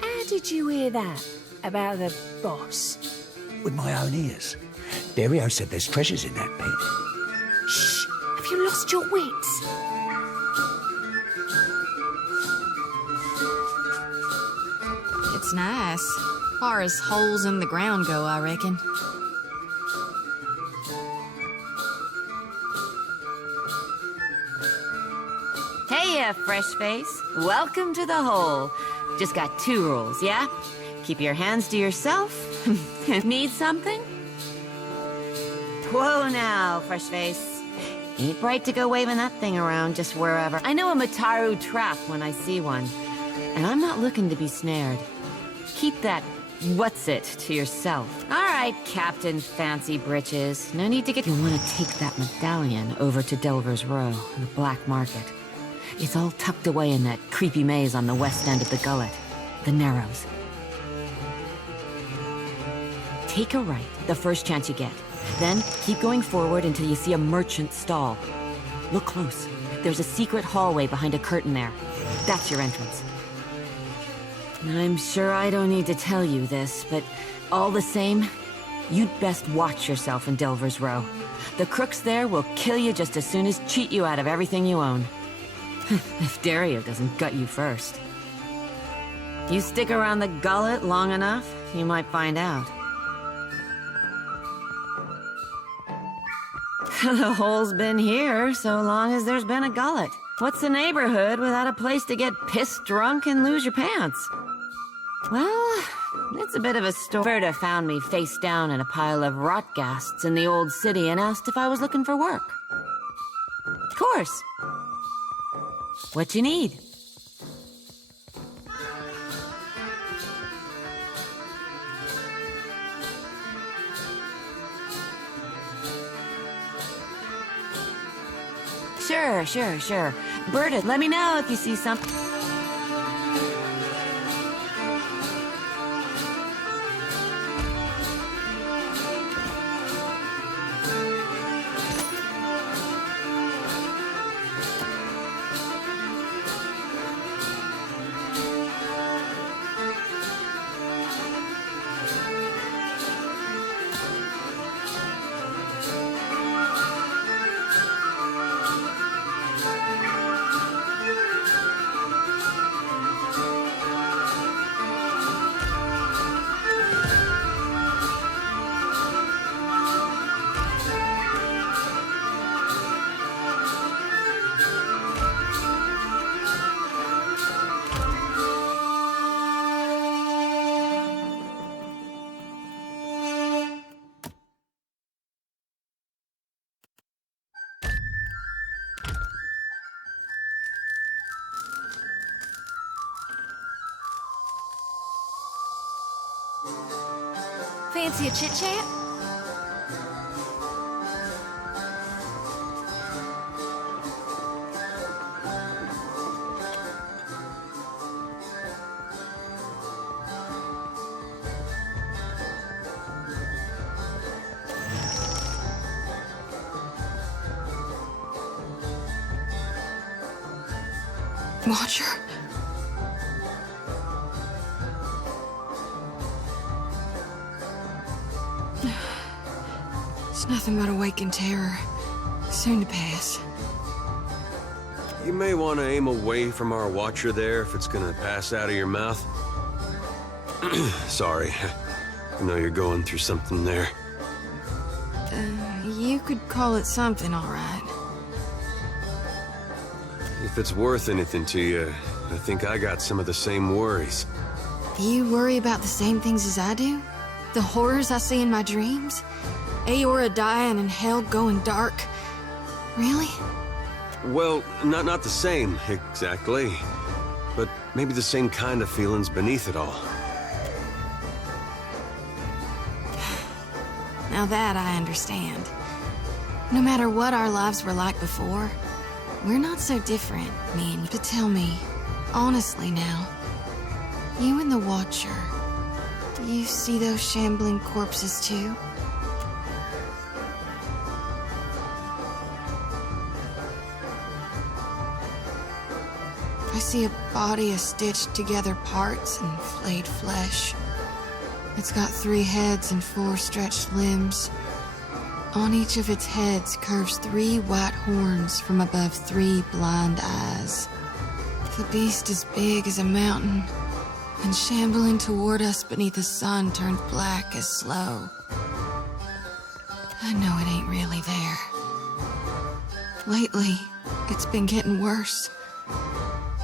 How did you hear that about the boss? With my own ears. Dario said there's treasures in that pit. Shh! Have you lost your wits? It's nice. Far as holes in the ground go, I reckon. Hey, fresh face. Welcome to the hole. Just got 2 rules, yeah? Keep your hands to yourself. Need something? Whoa now, fresh face. Ain't right to go waving that thing around just wherever. I know a Mataru trap when I see one. And I'm not looking to be snared. Keep that what's-it to yourself. All right, Captain Fancy Britches. No need to get... You want to take that medallion over to Delver's Row, the black market. It's all tucked away in that creepy maze on the west end of the gullet. The Narrows. Take a right the first chance you get. Then keep going forward until you see a merchant stall. Look close. There's a secret hallway behind a curtain there. That's your entrance. I'm sure I don't need to tell you this, but all the same, you'd best watch yourself in Delver's Row. The crooks there will kill you just as soon as cheat you out of everything you own. If Dario doesn't gut you first. You stick around the gullet long enough, you might find out. The hole's been here so long as there's been a gullet. What's the neighborhood without a place to get pissed drunk and lose your pants? Well, it's a bit of a story. Berta found me face down in a pile of rot ghasts in the old city and asked if I was looking for work. Of course. What you need? Sure. Berta, let me know if you see something. Fancy a chit-chat? Watcher? It's nothing but awakened terror. Soon to pass. You may want to aim away from our watcher there if it's gonna pass out of your mouth. Sorry. I know you're going through something there. You could call it something, all right. If it's worth anything to you, I think I got some of the same worries. You worry about the same things as I do? The horrors I see in my dreams? Aora dying and hell going dark? Really? Well, not the same, exactly. But maybe the same kind of feelings beneath it all. Now that I understand. No matter what our lives were like before, we're not so different, me and you. But tell me, honestly now, you and the Watcher, do you see those shambling corpses too? I see a body of stitched together parts and flayed flesh. It's got 3 heads and 4 stretched limbs. On each of its heads curves 3 white horns from above 3 blind eyes. The beast is big as a mountain, and shambling toward us beneath a sun turned black as slow. I know it ain't really there. Lately, it's been getting worse.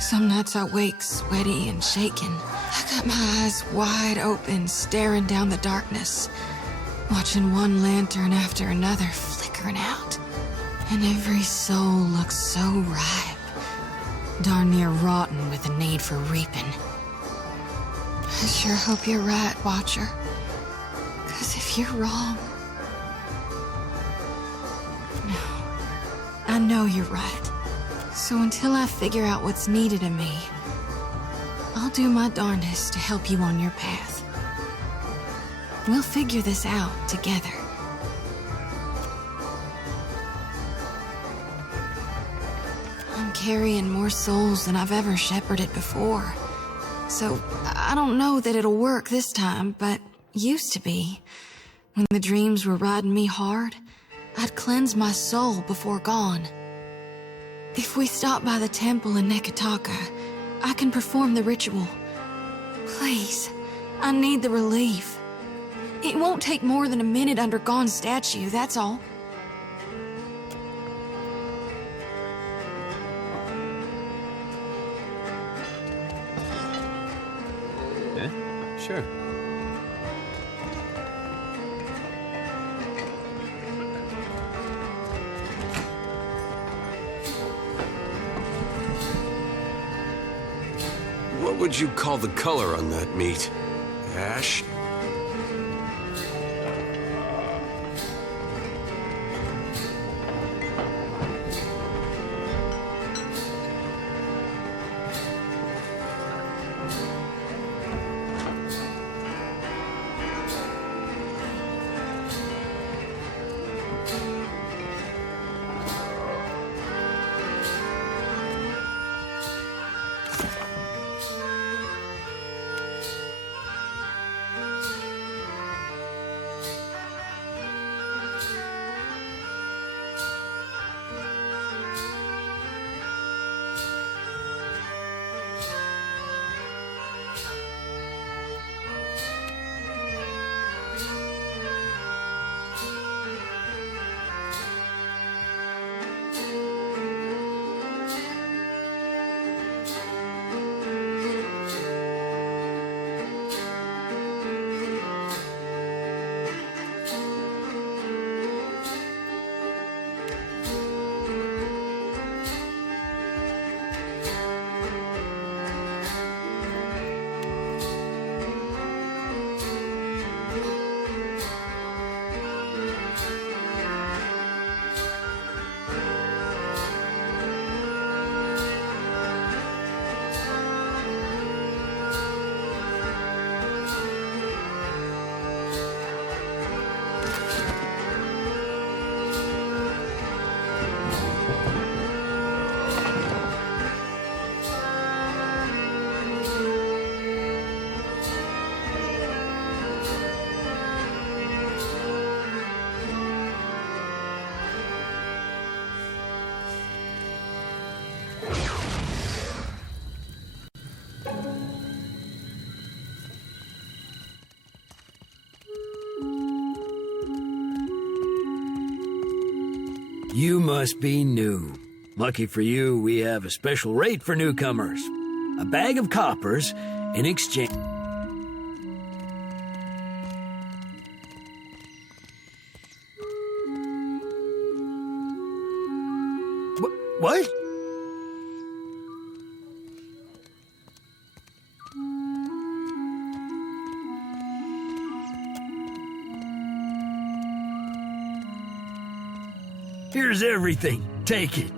Some nights I wake sweaty and shaking. I got my eyes wide open, staring down the darkness, watching one lantern after another flickering out. And every soul looks so ripe, darn near rotten with the need for reaping. I sure hope you're right, Watcher. 'Cause if you're wrong... No, I know you're right. So until I figure out what's needed of me, I'll do my darndest to help you on your path. We'll figure this out together. I'm carrying more souls than I've ever shepherded before. So I don't know that it'll work this time, but used to be. When the dreams were riding me hard, I'd cleanse my soul before gone. If we stop by the temple in Nekataka, I can perform the ritual. Please, I need the relief. It won't take more than a minute under Gon's statue, that's all. Yeah, sure. What would you call the color on that meat? Ash? You must be new. Lucky for you, we have a special rate for newcomers. A bag of coppers in exchange. What? Here's everything. Take it.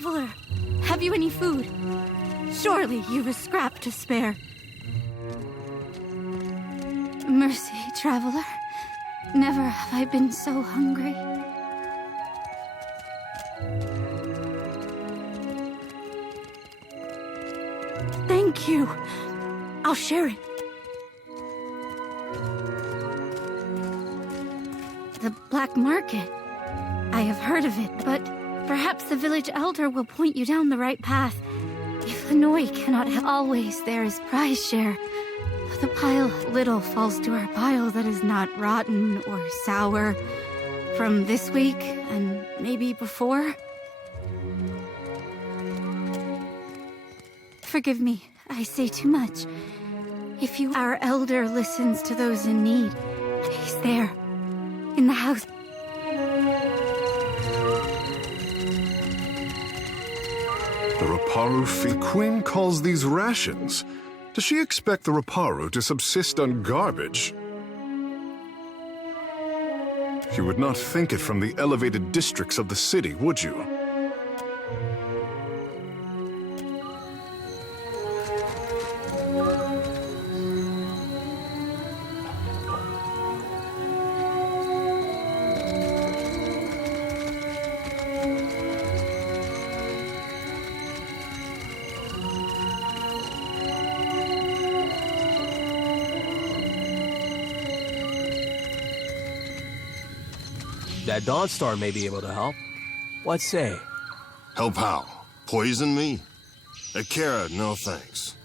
Traveler, have you any food? Surely you've a scrap to spare. Mercy, Traveler. Never have I been so hungry. Thank you. I'll share it. The black market. I have heard of it, but perhaps the village elder will point you down the right path. If Hanoi cannot have always, there is prize share. The pile little falls to our pile that is not rotten or sour from this week and maybe before. Forgive me, I say too much. If you, our elder, listens to those in need, he's there, in the house. The Raparu fee queen calls these rations. Does she expect the Raparu to subsist on garbage? You would not think it from the elevated districts of the city, would you? That Dawnstar may be able to help. What say? Help how? Poison me? Akira, no thanks.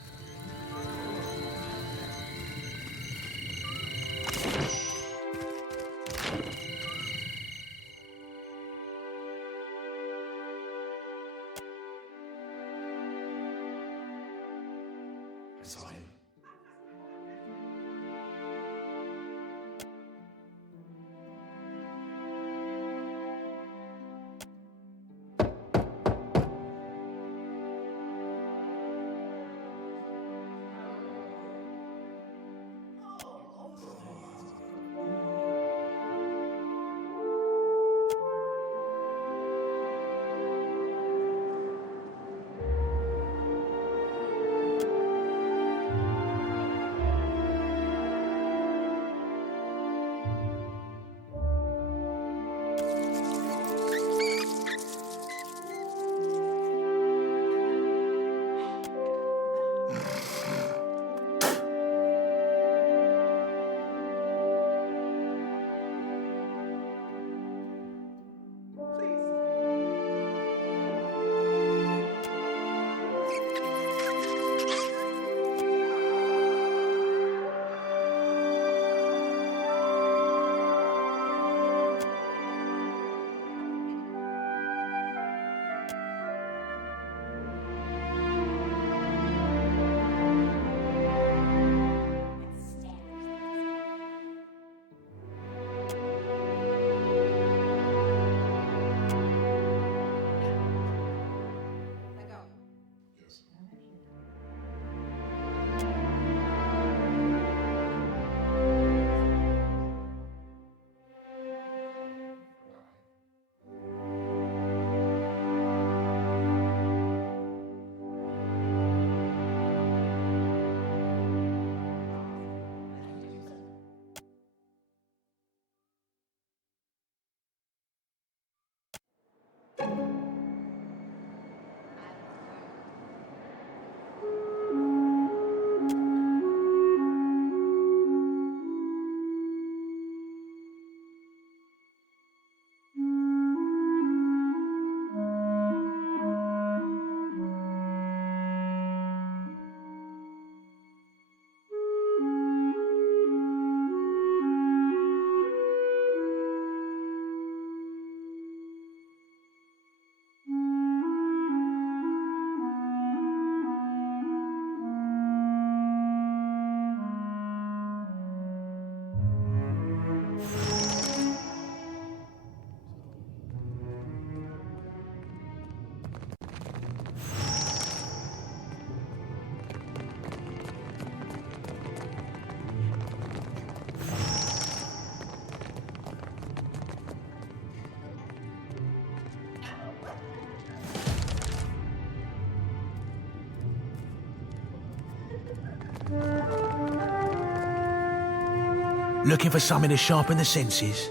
Looking for something to sharpen the senses?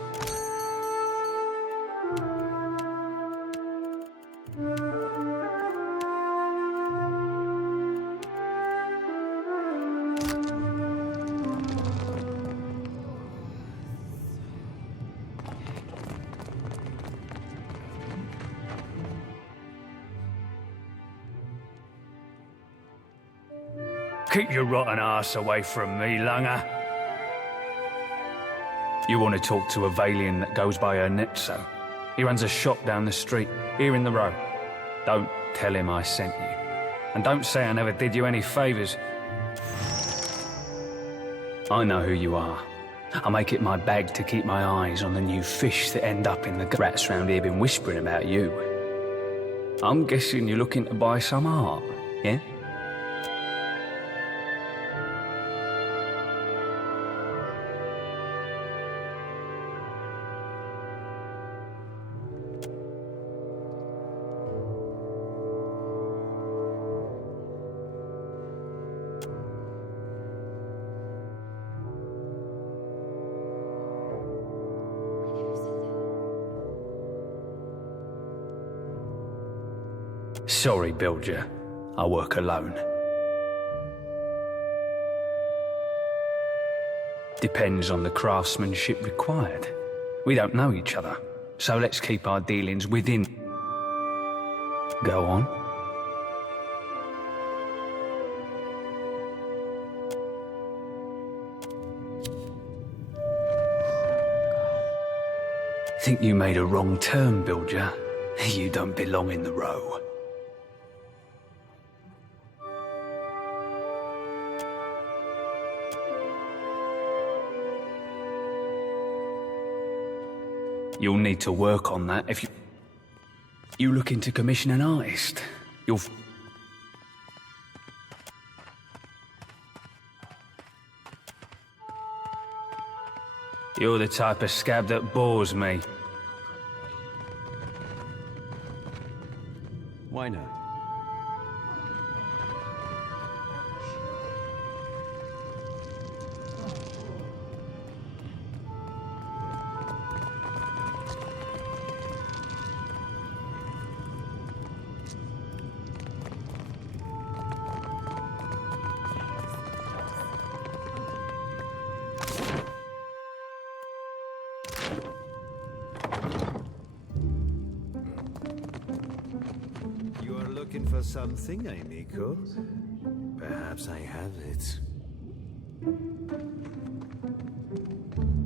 Keep your rotten ass away from me, Langer. You want to talk to a Valian that goes by Ernetzo. He runs a shop down the street, here in the row. Don't tell him I sent you. And don't say I never did you any favors. I know who you are. I make it my bag to keep my eyes on the new fish that end up in the rats round here been whispering about you. I'm guessing you're looking to buy some art, yeah? Sorry, Bilger. I work alone. Depends on the craftsmanship required. We don't know each other, so let's keep our dealings within. Go on. Think you made a wrong turn, Bilger. You don't belong in the row. You'll need to work on that if you looking to commission an artist. You'll... You're the type of scab that bores me. Why not? Looking for something, amico? Perhaps I have it.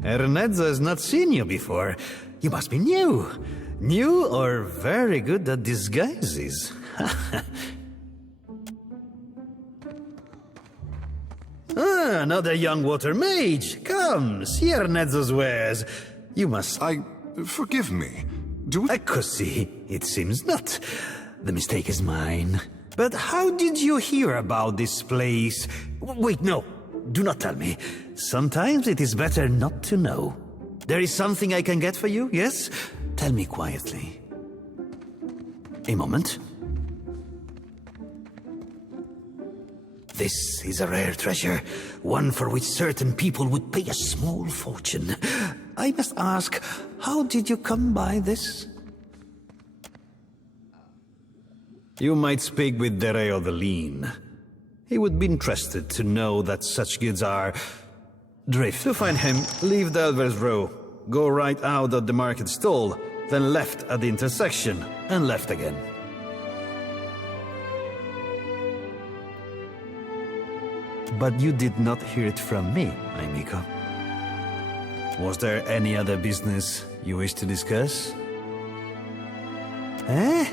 Ernetzo has not seen you before. You must be new. New or very good at disguises. Another young water mage. Come, see Ernetzo's wares. You must... Forgive me. Eccoci. It seems not. The mistake is mine. But how did you hear about this place? Wait, no. Do not tell me. Sometimes it is better not to know. There is something I can get for you, yes? Tell me quietly. A moment. This is a rare treasure, one for which certain people would pay a small fortune. I must ask, how did you come by this? You might speak with Dereo the Lean. He would be interested to know that such goods are... drift. To find him, leave Delver's Row. Go right out at the market stall, then left at the intersection, and left again. But you did not hear it from me, amico. Was there any other business you wish to discuss? Eh?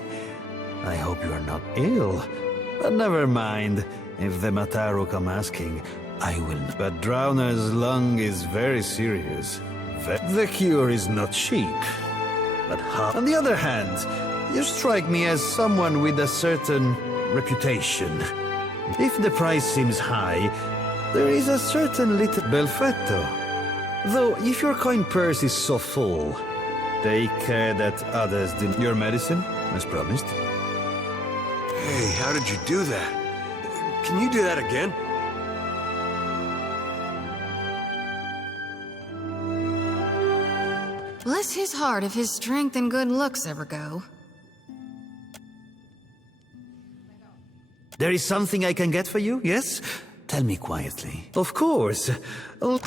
I hope you are not ill. But never mind. If the Mataru come asking, I will. But Drowner's lung is very serious. The cure is not cheap. But how? On the other hand, you strike me as someone with a certain reputation. If the price seems high, there is a certain little Belfetto. Though, if your coin purse is so full, take care that others do. Your medicine, as promised. Hey, how did you do that? Can you do that again? Bless his heart if his strength and good looks ever go. There is something I can get for you, yes? Tell me quietly. Of course. Oh.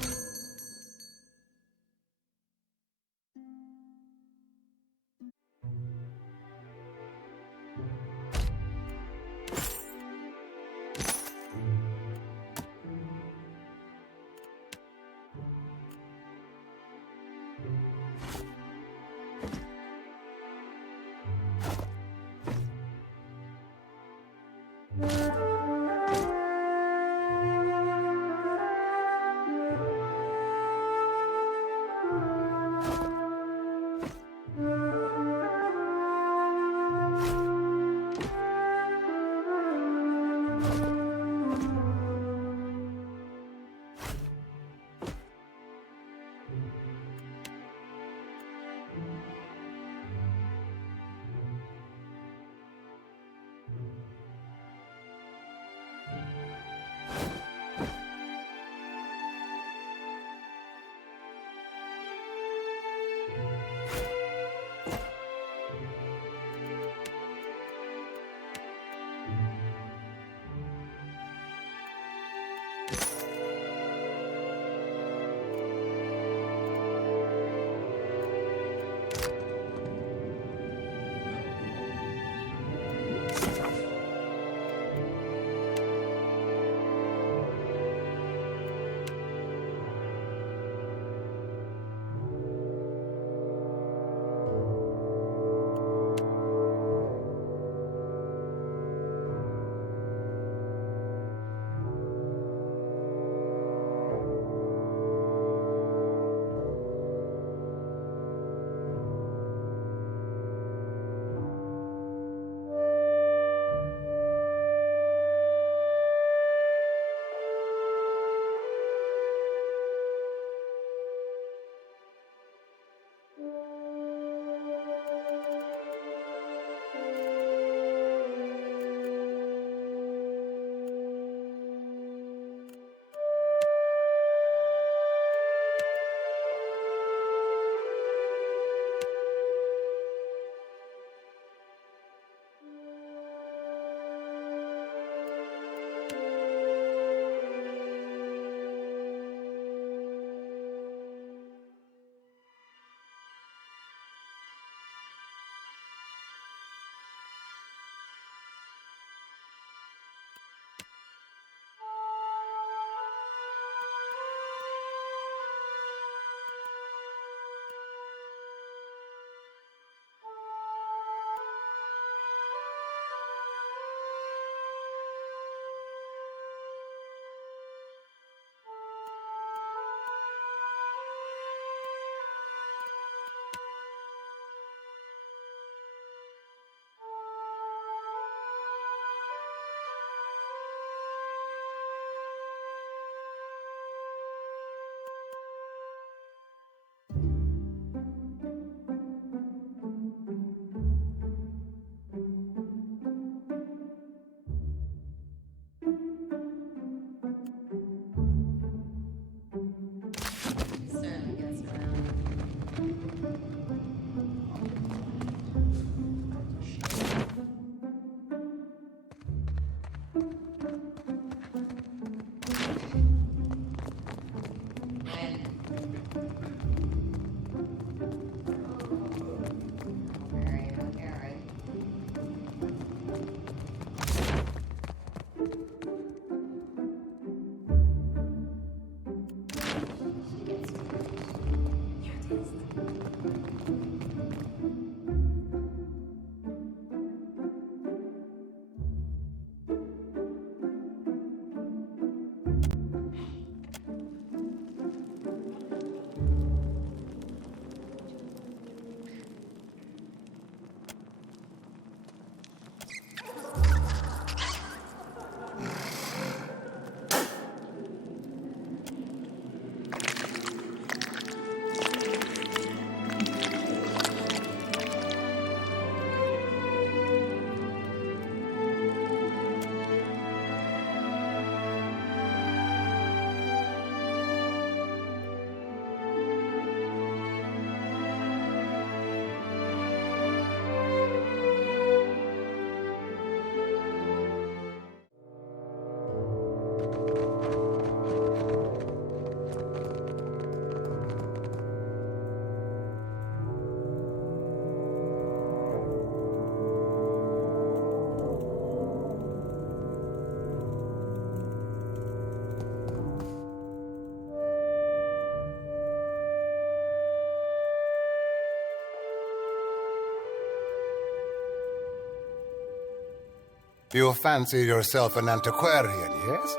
You fancy yourself an antiquarian, yes?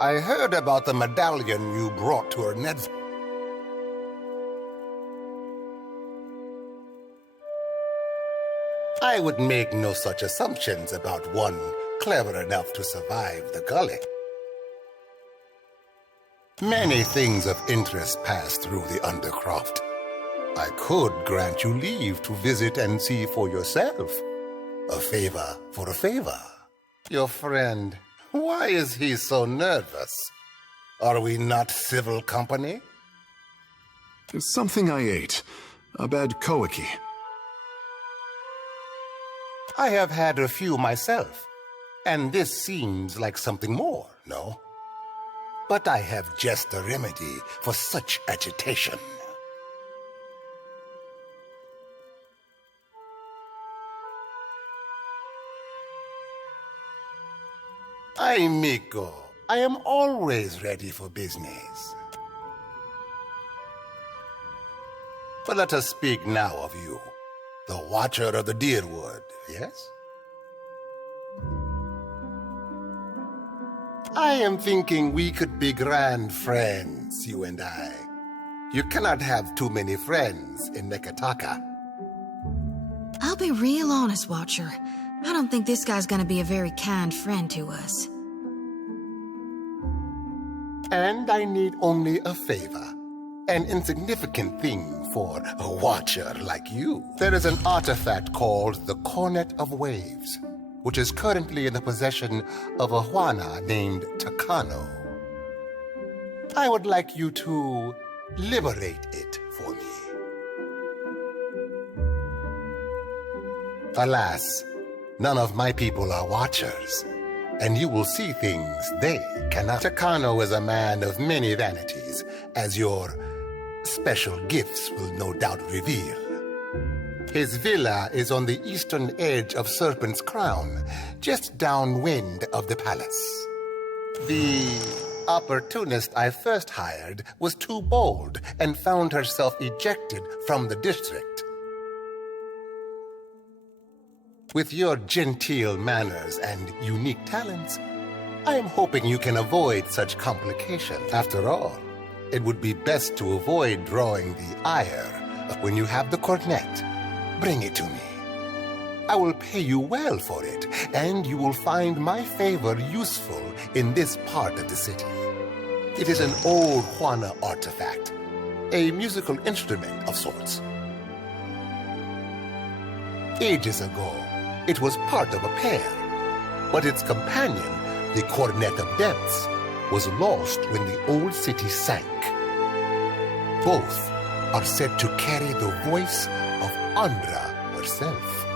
I heard about the medallion you brought to her Ned's. I would make no such assumptions about one clever enough to survive the gully. Many things of interest pass through the Undercroft. I could grant you leave to visit and see for yourself. A favor for a favor. Your friend, why is he so nervous? Are we not civil company? It's something I ate. A bad koiki. I have had a few myself, and this seems like something more, no? But I have just a remedy for such agitation. Ay, Miko, I am always ready for business. But let us speak now of you, the Watcher of the Deerwood, yes? I am thinking we could be grand friends, you and I. You cannot have too many friends in Nekataka. I'll be real honest, Watcher. I don't think this guy's gonna be a very kind friend to us. And I need only a favor. An insignificant thing for a Watcher like you. There is an artifact called the Cornet of Waves, which is currently in the possession of a Juana named Takano. I would like you to liberate it for me. Alas, none of my people are Watchers, and you will see things they cannot. Takano is a man of many vanities, as your special gifts will no doubt reveal. His villa is on the eastern edge of Serpent's Crown, just downwind of the palace. The opportunist I first hired was too bold and found herself ejected from the district. With your genteel manners and unique talents, I am hoping you can avoid such complications. After all, it would be best to avoid drawing the ire. When you have the cornet, bring it to me. I will pay you well for it, and you will find my favor useful in this part of the city. It is an old Juana artifact, a musical instrument of sorts. Ages ago, it was part of a pair, but its companion, the Cornet of Depths, was lost when the old city sank. Both are said to carry the voice of Andra herself.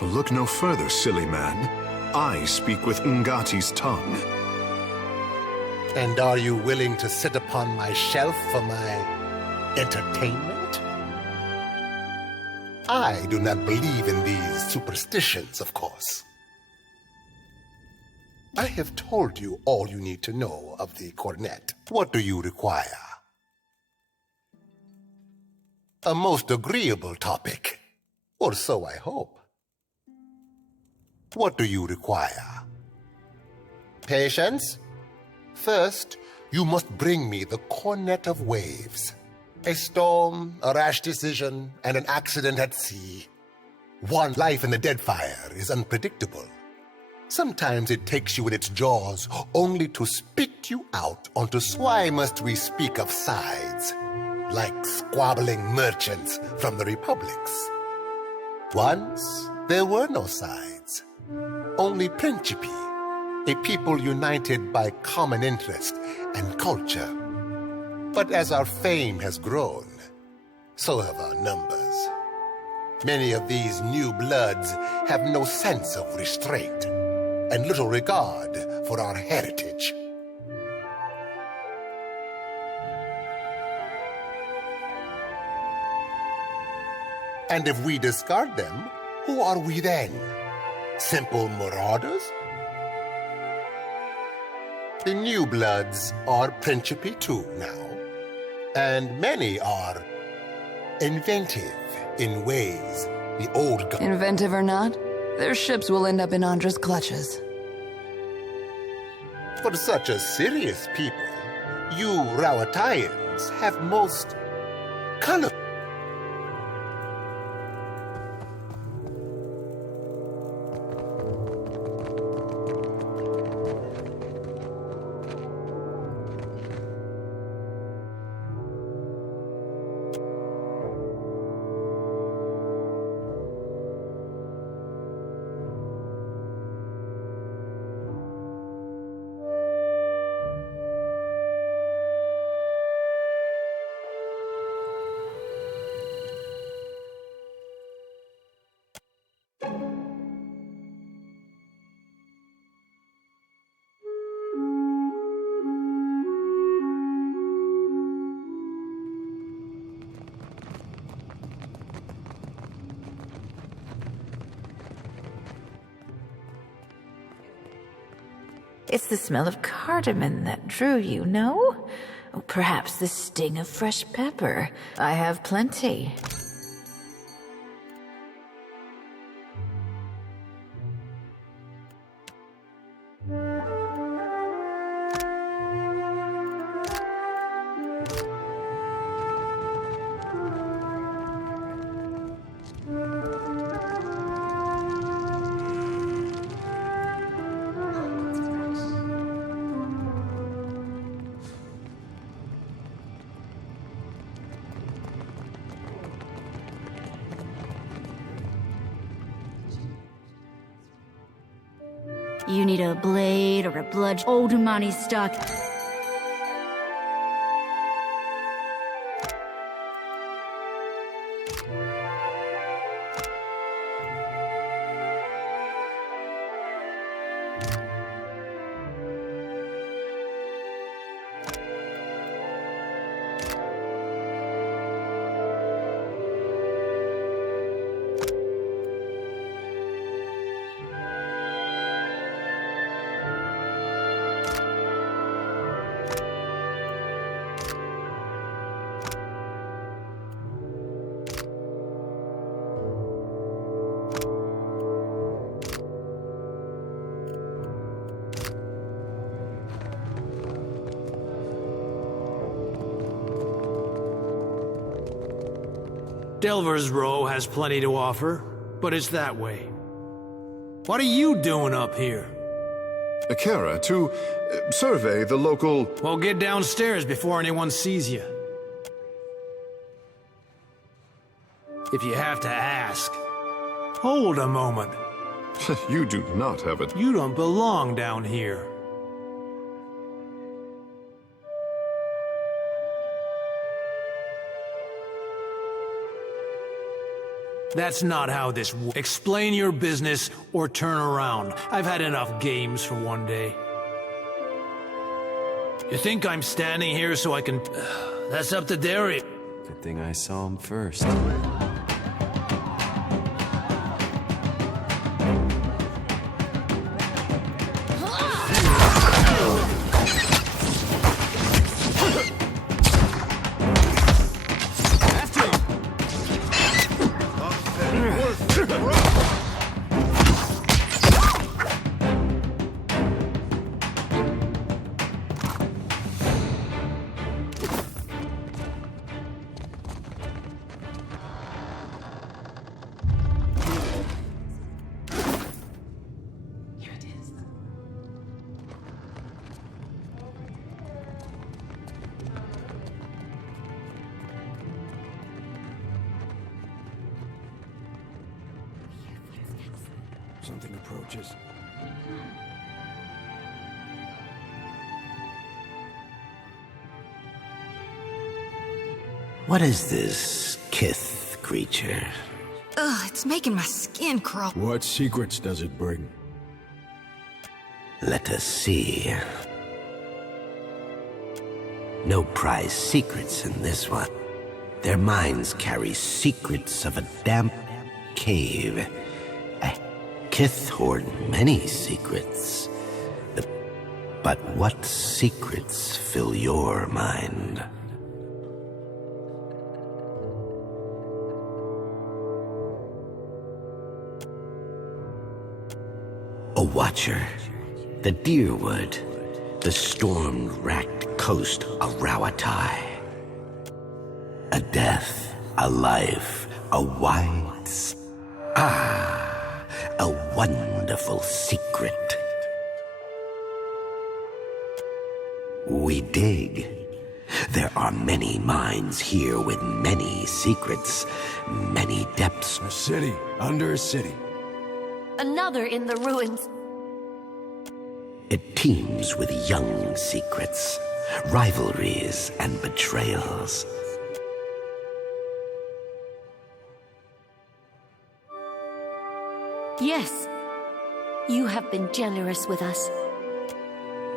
Look no further, silly man. I speak with Ngati's tongue. And are you willing to sit upon my shelf for my entertainment? I do not believe in these superstitions, of course. I have told you all you need to know of the cornet. What do you require? A most agreeable topic, or so I hope. What do you require? Patience? First, you must bring me the Cornet of Waves. A storm, a rash decision, and an accident at sea. One life in the Deadfire is unpredictable. Sometimes it takes you in its jaws only to spit you out onto. Why must we speak of sides? Like squabbling merchants from the republics. Once, there were no sides. Only Principi, a people united by common interest and culture. But as our fame has grown, so have our numbers. Many of these new bloods have no sense of restraint and little regard for our heritage. And if we discard them, who are we then? Simple marauders? The new bloods are principi too now, and many are inventive in ways the old Inventive or not, their ships will end up in Andra's clutches. For such a serious people, you Rauataians have most colorful. It's the smell of cardamom that drew you, no? Oh, perhaps the sting of fresh pepper. I have plenty. You need a blade or a bludgeon. Old Umani's stuck. Delver's Row has plenty to offer, but it's that way. What are you doing up here? Akira, to survey the local... Well, get downstairs before anyone sees you. If you have to ask. Hold a moment. You do not have it. You don't belong down here. That's not how this works. Explain your business or turn around. I've had enough games for one day. You think I'm standing here so I can... That's up to Derry. Good thing I saw him first. Something approaches. What is this Kith creature? Ugh, it's making my skin crawl. What secrets does it bring? Let us see. No prize secrets in this one. Their minds carry secrets of a damp cave. A kith hoard many secrets. But what secrets fill your mind? A watcher, the Deerwood, the storm-racked coast of Rawatai. A death, a life, a wide... a wonderful secret. We dig. There are many minds here with many secrets, many depths. A city under a city. Another in the ruins. It teems with young secrets, rivalries, and betrayals. Yes, you have been generous with us.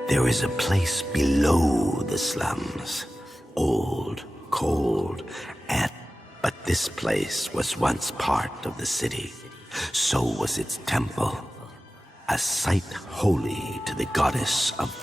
There is a place below the slums, old, cold, but this place was once part of the city. So was its temple, a site holy to the goddess of...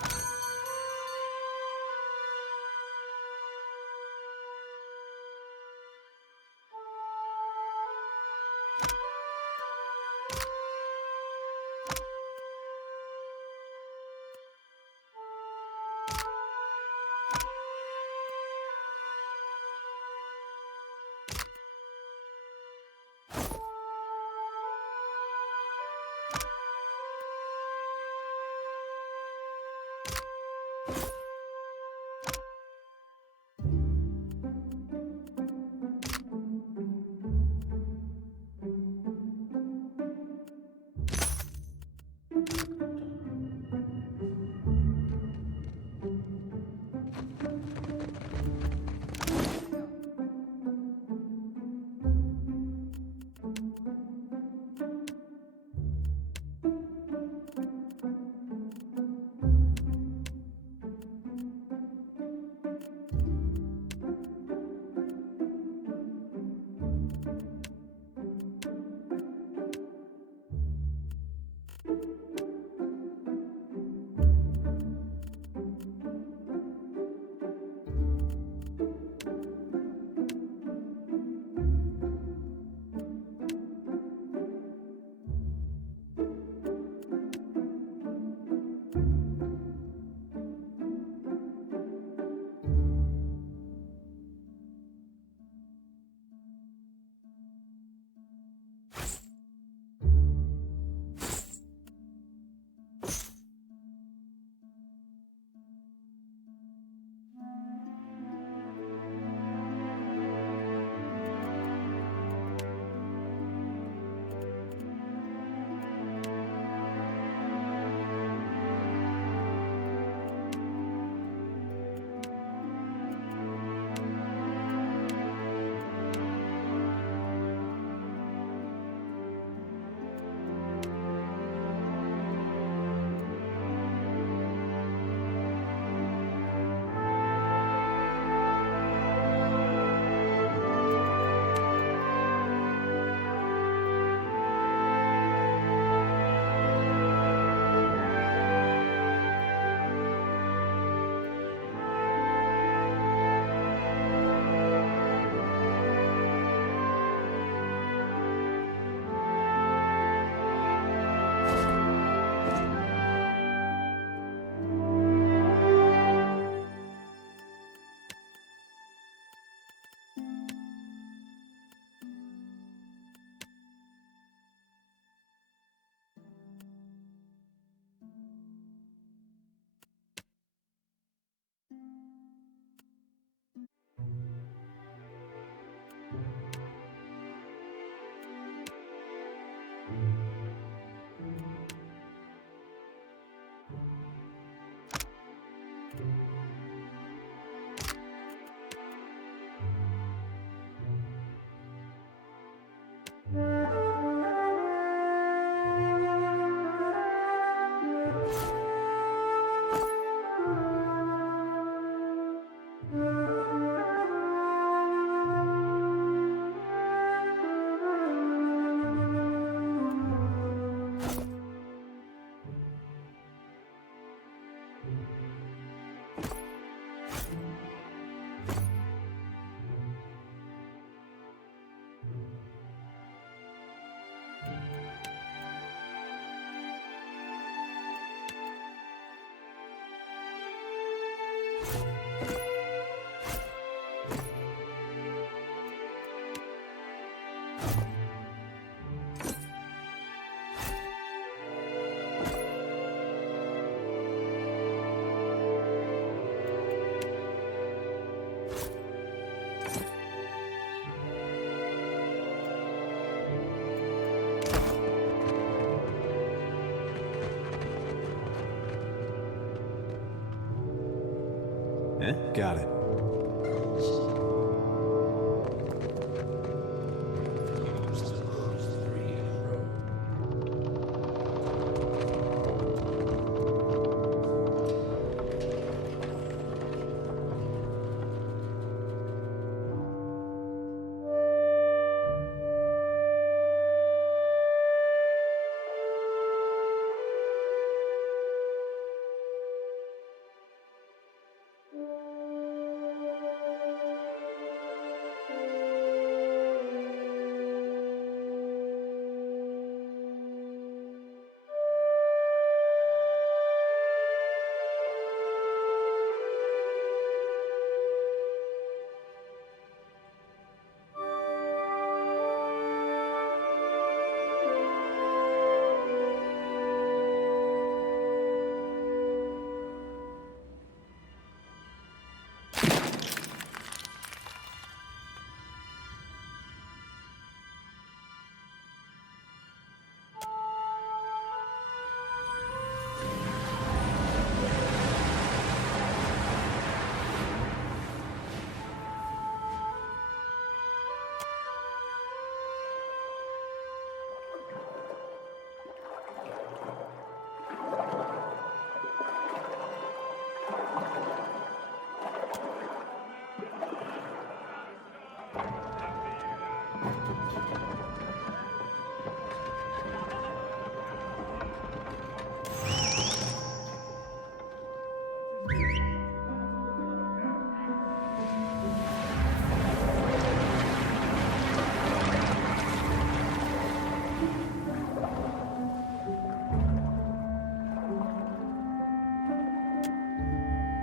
Got it.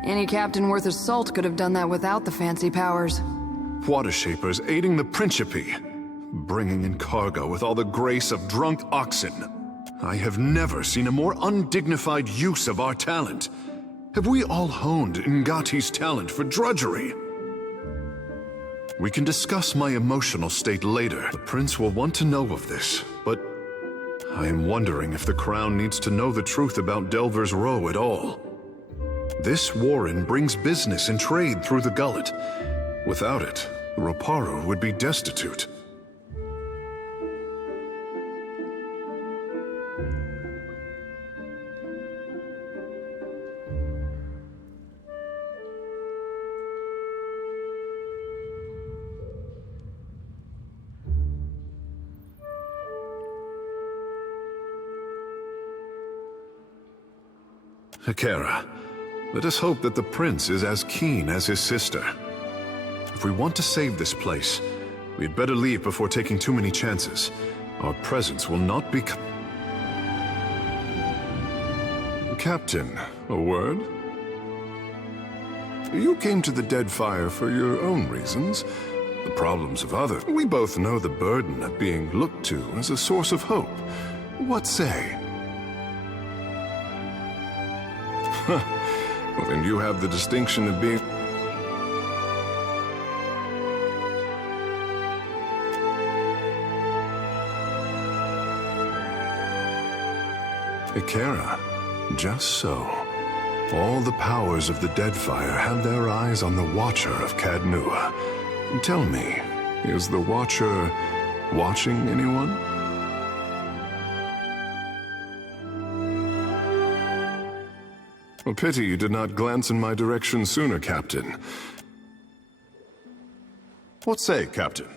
Any captain worth his salt could have done that without the fancy powers. Water shapers aiding the Principe, bringing in cargo with all the grace of drunk oxen. I have never seen a more undignified use of our talent. Have we all honed Ngati's talent for drudgery? We can discuss my emotional state later. The prince will want to know of this, but I am wondering if the crown needs to know the truth about Delver's Row at all. This warren brings business and trade through the gullet. Without it, Roparo would be destitute. Akera, let us hope that the prince is as keen as his sister. If we want to save this place, we'd better leave before taking too many chances. Our presence will not be... Captain, a word? You came to the Deadfire for your own reasons, the problems of others. We both know the burden of being looked to as a source of hope. What say? Well, then you have the distinction of being... Akera, just so. All the powers of the Deadfire have their eyes on the Watcher of Cadnua. Tell me, is the Watcher watching anyone? A pity you did not glance in my direction sooner, Captain. What say, Captain?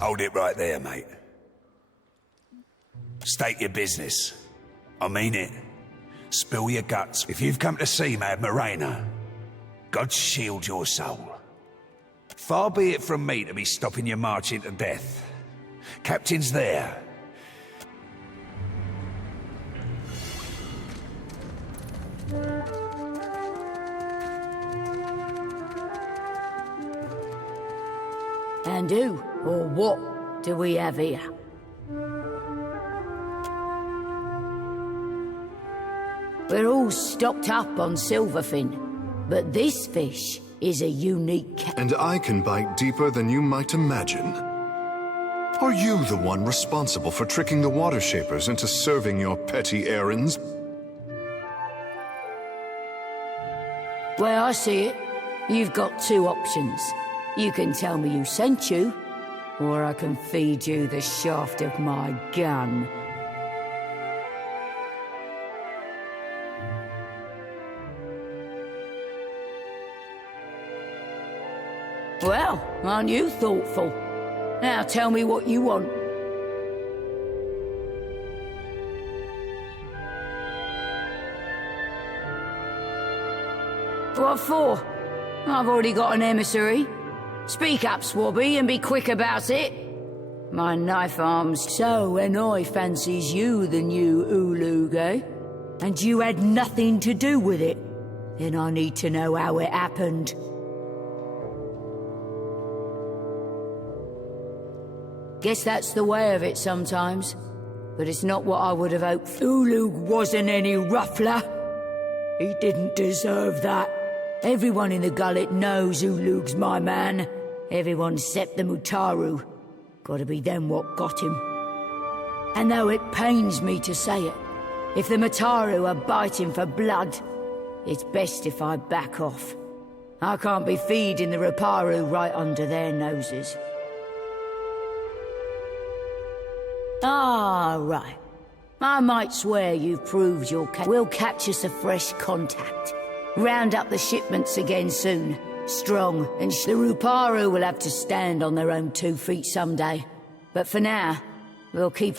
Hold it right there, mate. State your business. I mean it. Spill your guts. If you've come to see Mad Morena, God shield your soul. Far be it from me to be stopping your march into death. Captain's there. And who, or what, do we have here? We're all stocked up on silverfin, but this fish is a unique And I can bite deeper than you might imagine. Are you the one responsible for tricking the water shapers into serving your petty errands? Well, I see it. You've got two options. You can tell me who sent you, or I can feed you the shaft of my gun. Well, aren't you thoughtful? Now tell me what you want. What for? I've already got an emissary. Speak up, Swabby, and be quick about it. My knife arm's so annoy fancies you the new Ulug, eh? And you had nothing to do with it. Then I need to know how it happened. Guess that's the way of it sometimes. But it's not what I would have hoped. Ulug wasn't any ruffler. He didn't deserve that. Everyone in the gullet knows Ulug's my man. Everyone except the Mutaru. Gotta be them what got him. And though it pains me to say it, if the Mutaru are biting for blood, it's best if I back off. I can't be feeding the Raparu right under their noses. Ah, right. I might swear you've proved your case. We'll catch us a fresh contact. Round up the shipments again soon. Strong, and the Ruparu will have to stand on their own 2 feet someday. But for now, we'll keep...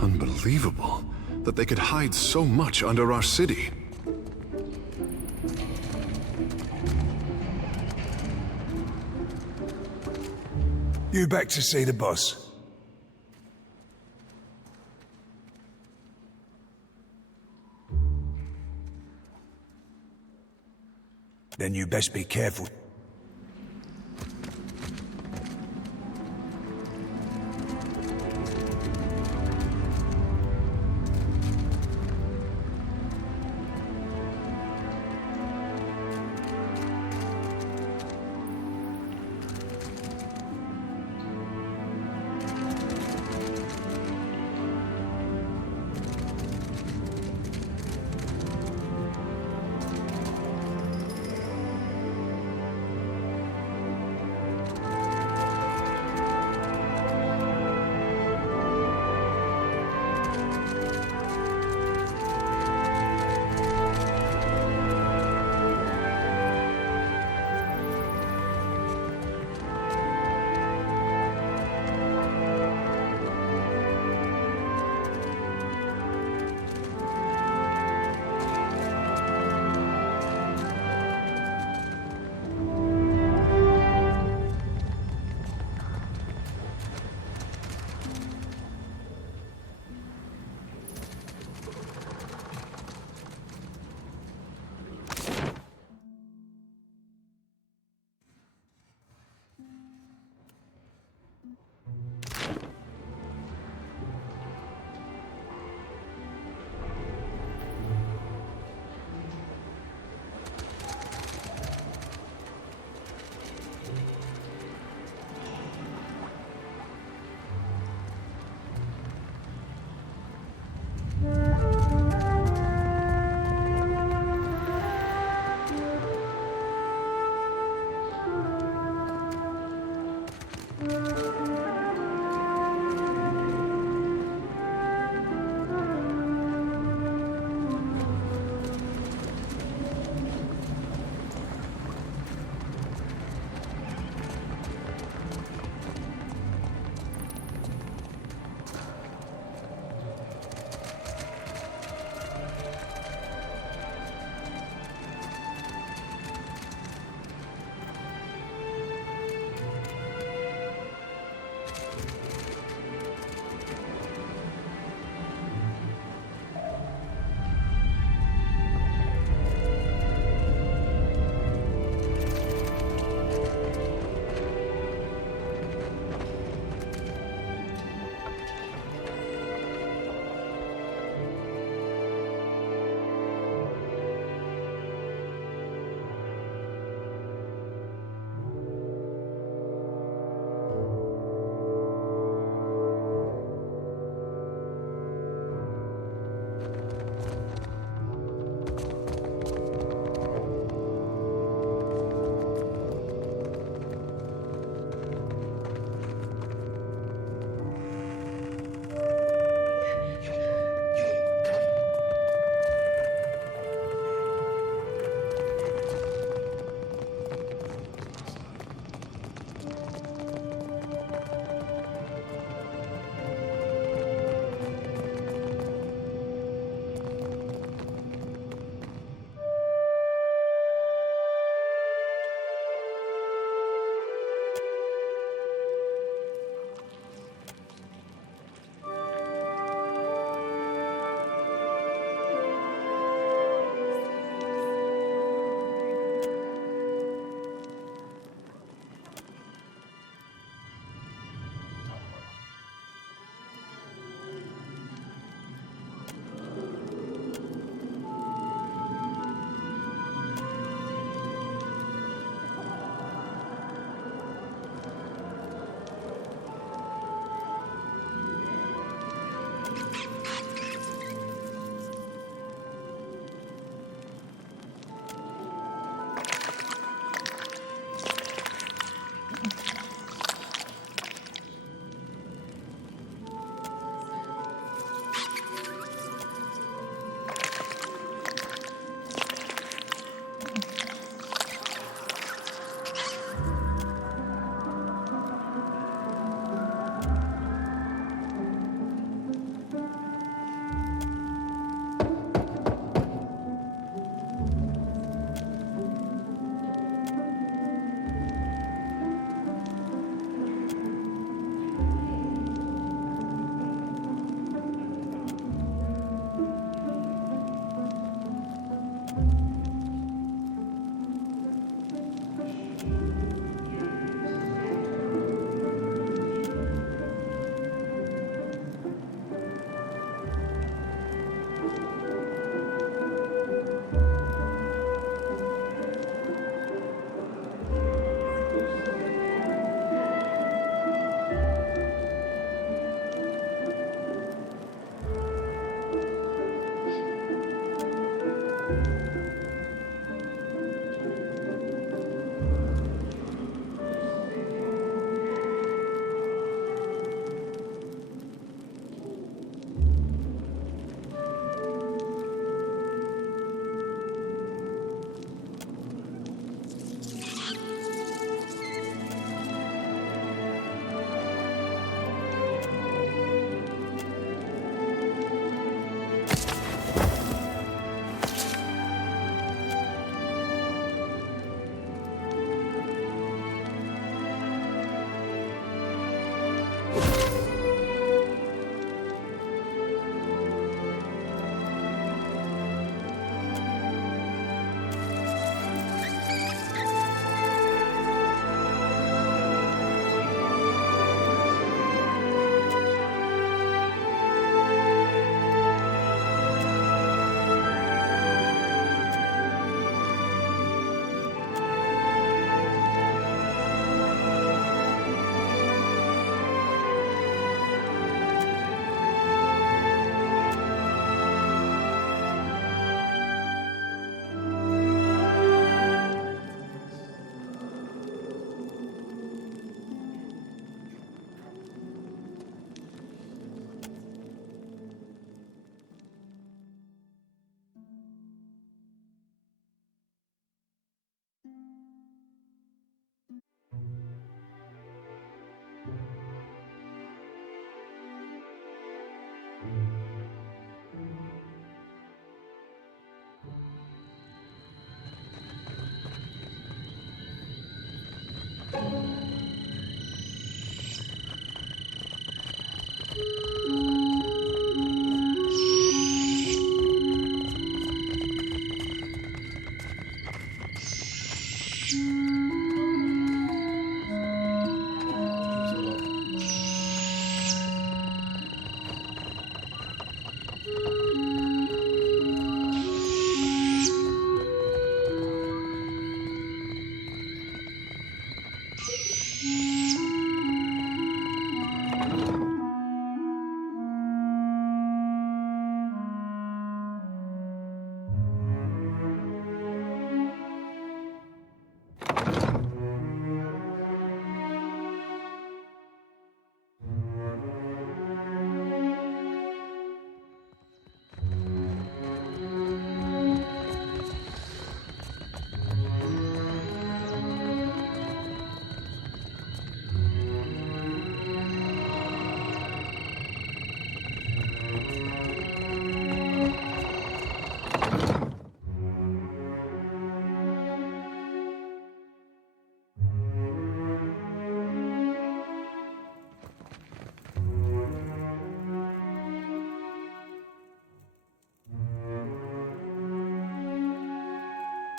Unbelievable that they could hide so much under our city. You back to see the boss? Then you best be careful.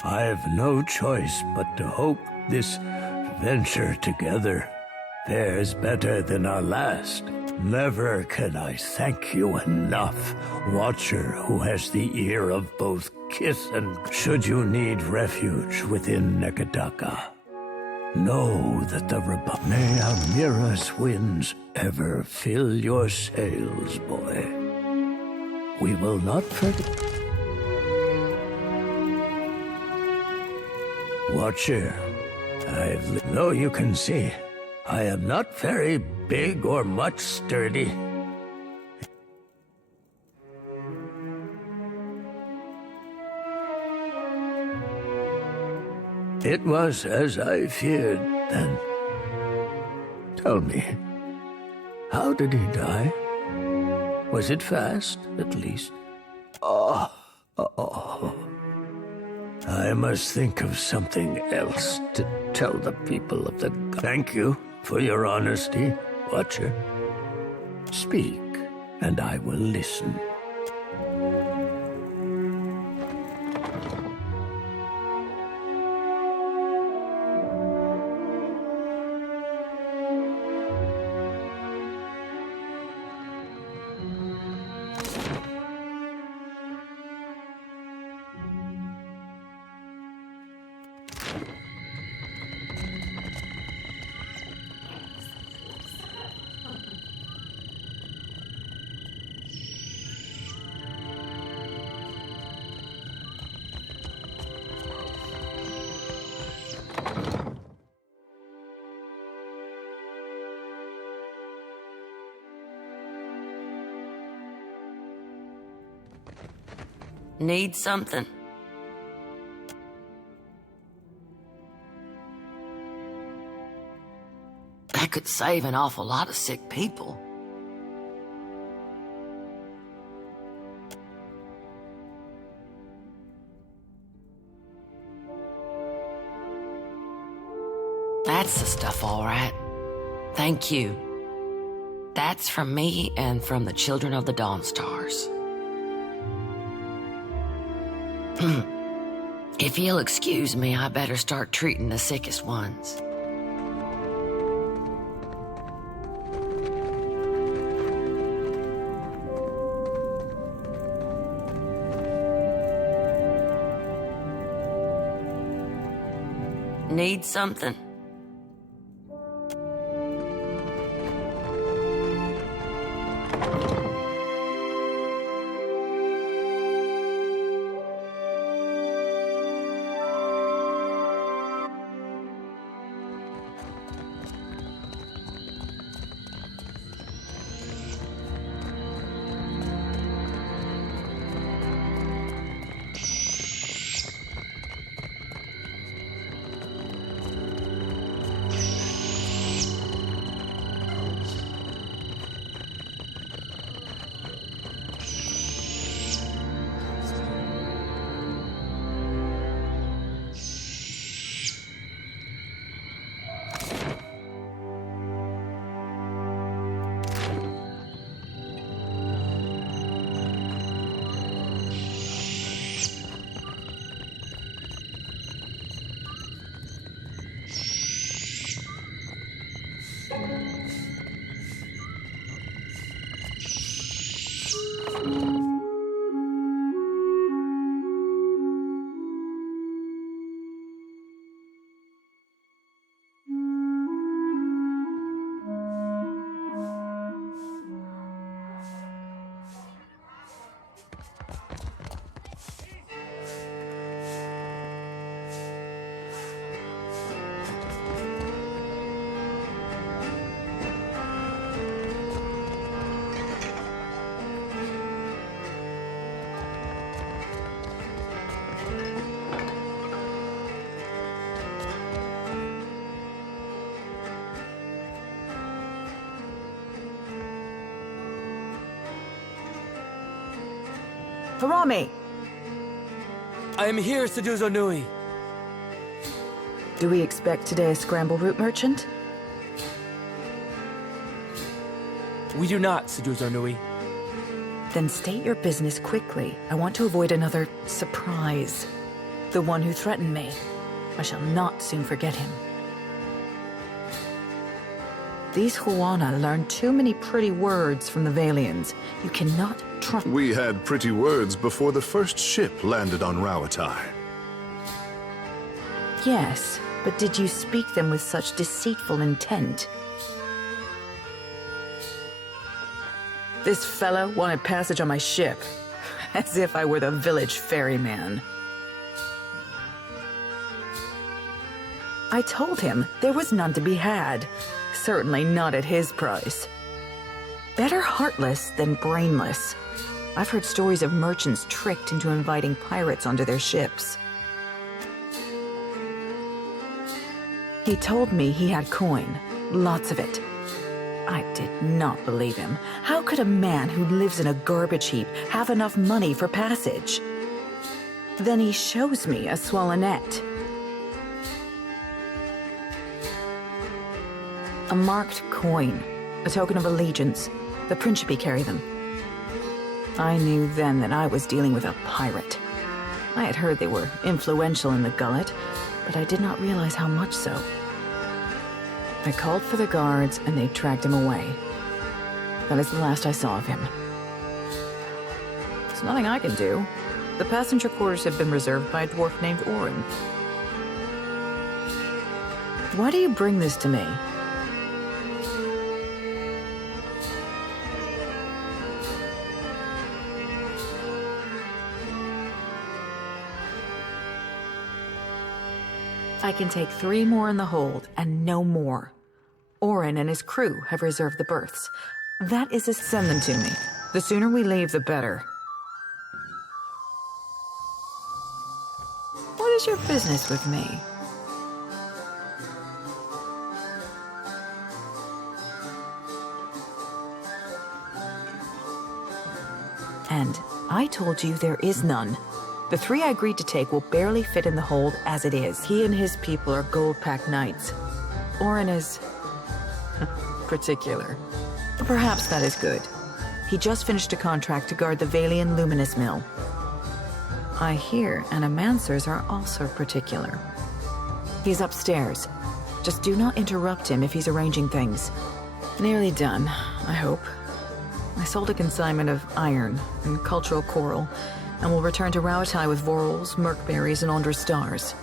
I've no choice but to hope this venture together fares better than our last. Never can I thank you enough, Watcher who has the ear of both kith and should you need refuge within Nekadaka. Know that the May Amira's winds ever fill your sails, boy. We will not forget. Watcher, though you can see, I am not very big or much sturdy. It was as I feared then. Tell me, how did he die? Was it fast, at least? Oh. I must think of something else to tell the people of the... Thank you for your honesty, Watcher. Speak, and I will listen. Need something? That could save an awful lot of sick people. That's the stuff, all right. Thank you. That's from me and from the children of the Dawnstars. If you'll excuse me, I better start treating the sickest ones. Need something? Harami! I am here, Seduzo Nui. Do we expect today a scramble route merchant? We do not, Seduzo Nui. Then state your business quickly. I want to avoid another surprise. The one who threatened me. I shall not soon forget him. These Huana learn too many pretty words from the Valians. You cannot trust— We had pretty words before the first ship landed on Rauatai. Yes, but did you speak them with such deceitful intent? This fellow wanted passage on my ship, as if I were the village ferryman. I told him there was none to be had. Certainly not at his price. Better heartless than brainless. I've heard stories of merchants tricked into inviting pirates onto their ships. He told me he had coin, lots of it. I did not believe him. How could a man who lives in a garbage heap have enough money for passage? Then he shows me a swallonet. A marked coin, a token of allegiance. The Principe carry them. I knew then that I was dealing with a pirate. I had heard they were influential in the Gullet, but I did not realize how much so. I called for the guards, and they dragged him away. That is the last I saw of him. There's nothing I can do. The passenger quarters have been reserved by a dwarf named Orin. Why do you bring this to me? I can take 3 more in the hold, and no more. Orin and his crew have reserved the berths. That is send them to me. The sooner we leave, the better. What is your business with me? And I told you there is none. The 3 I agreed to take will barely fit in the hold as it is. He and his people are gold-packed knights. Orin is particular. Perhaps that is good. He just finished a contract to guard the Valian Luminous Mill. I hear animancers are also particular. He's upstairs. Just do not interrupt him if he's arranging things. Nearly done, I hope. I sold a consignment of iron and cultural coral, and will return to Rauatai with Vorals, Merkberries, and Ondra stars.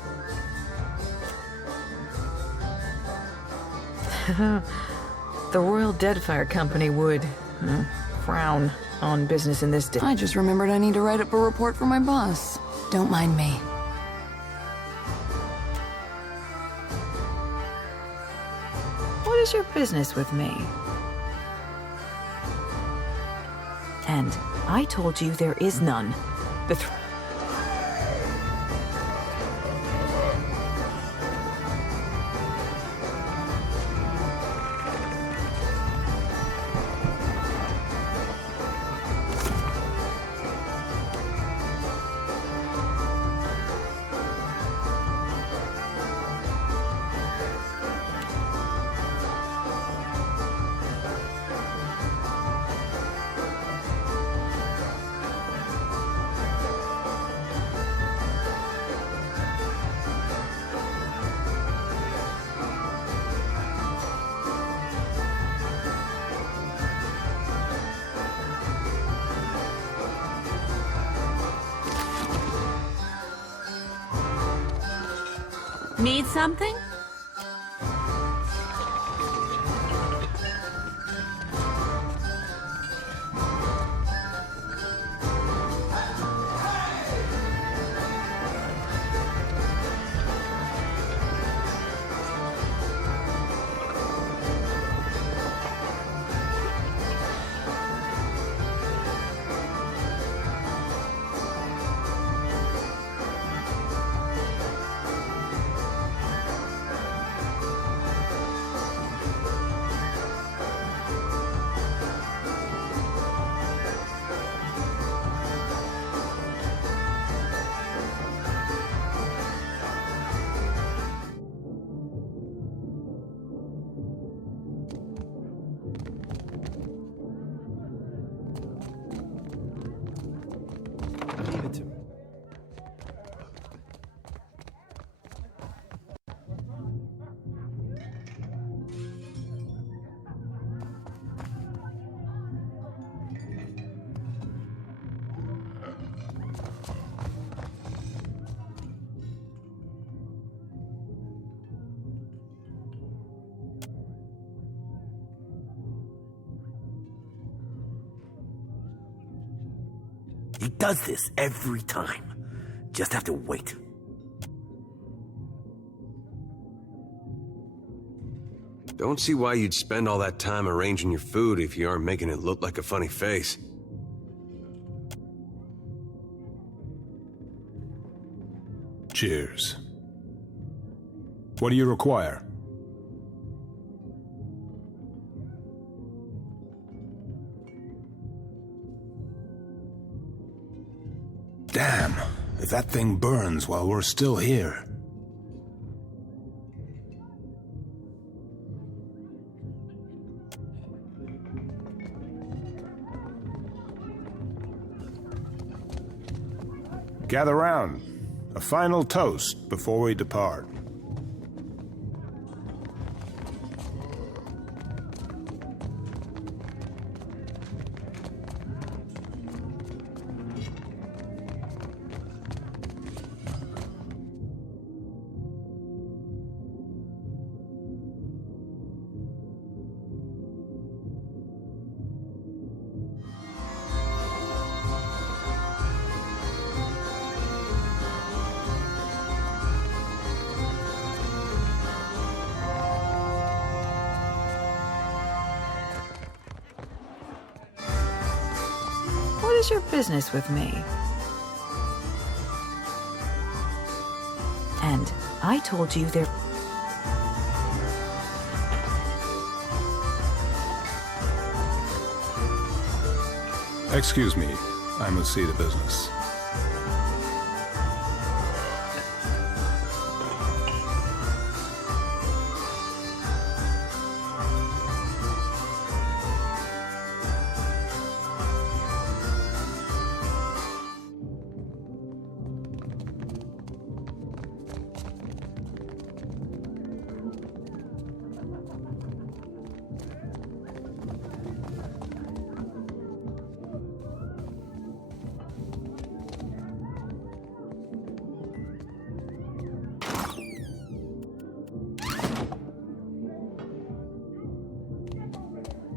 The Royal Deadfire Company would frown on business in this day. I just remembered I need to write up a report for my boss. Don't mind me. What is your business with me? And I told you there is none. The Need something? He does this every time. Just have to wait. Don't see why you'd spend all that time arranging your food if you aren't making it look like a funny face. Cheers. What do you require? Damn, if that thing burns while we're still here. Gather round. A final toast before we depart. What is your business with me? And I told you there... Excuse me, I must see to business.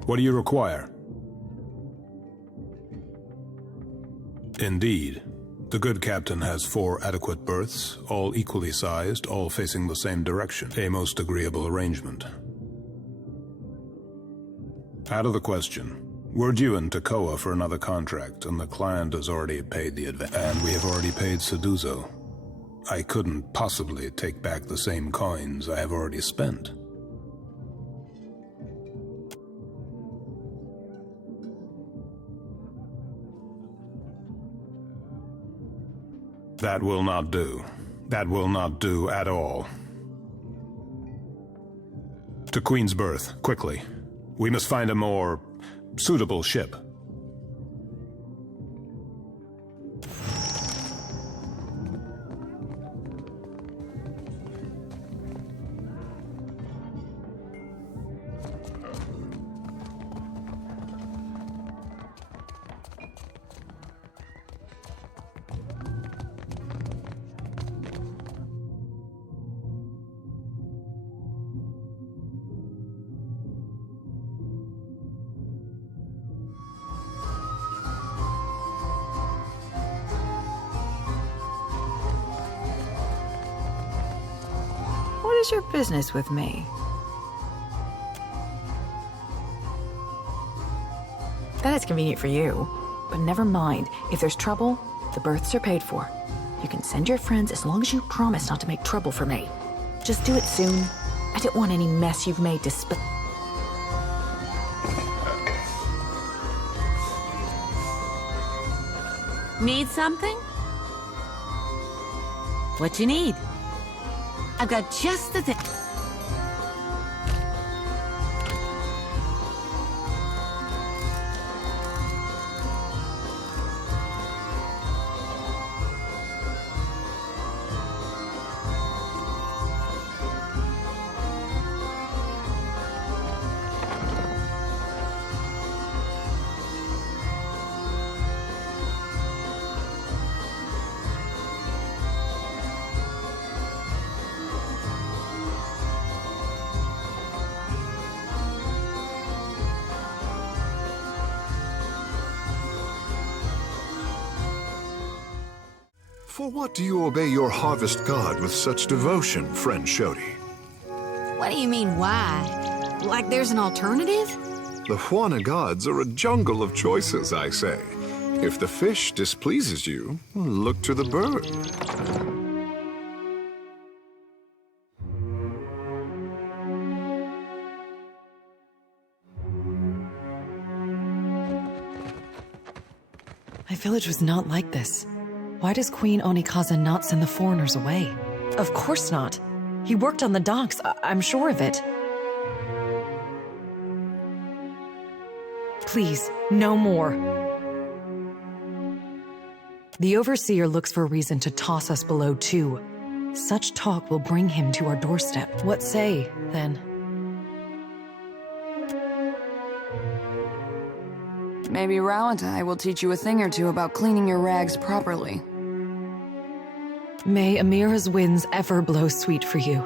What do you require? Indeed. The good captain has 4 adequate berths, all equally sized, all facing the same direction. A most agreeable arrangement. Out of the question. We're due in Tekoa for another contract, and the client has already paid the advance. And we have already paid Seduzo. I couldn't possibly take back the same coins I have already spent. That will not do. That will not do at all. To Queen's Berth, quickly. We must find a more suitable ship. What is your business with me? That is convenient for you, but never mind. If there's trouble, the berths are paid for. You can send your friends as long as you promise not to make trouble for me. Just do it soon. I don't want any mess you've made to Need something? What you need? I've got just the thing. For what do you obey your harvest god with such devotion, friend Shodi? What do you mean, why? Like there's an alternative? The Huana gods are a jungle of choices, I say. If the fish displeases you, look to the bird. My village was not like this. Why does Queen Onikaza not send the foreigners away? Of course not. He worked on the docks, I'm sure of it. Please, no more. The Overseer looks for a reason to toss us below too. Such talk will bring him to our doorstep. What say, then? Maybe Ralentai will teach you a thing or two about cleaning your rags properly. May Amira's winds ever blow sweet for you.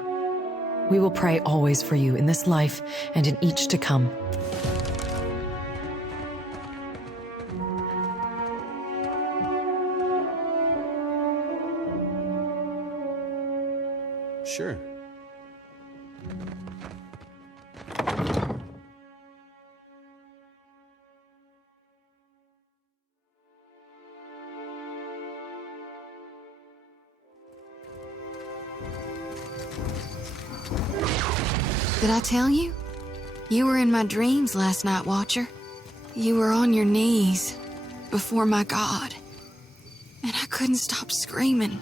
We will pray always for you in this life and in each to come. Sure. Did I tell you? You were in my dreams last night, Watcher. You were on your knees before my god. And I couldn't stop screaming.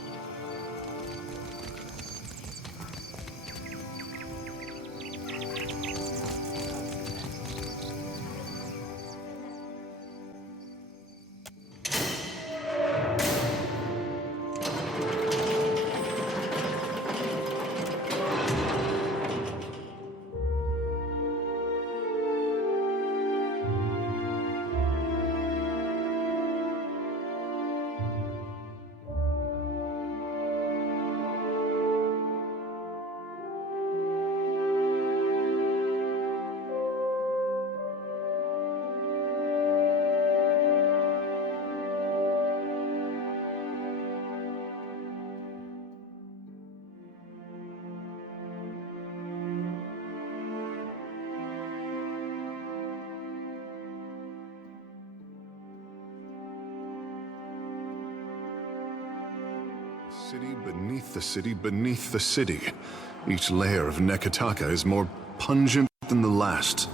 City beneath the city beneath the city. Each layer of Nekataka is more pungent than the last.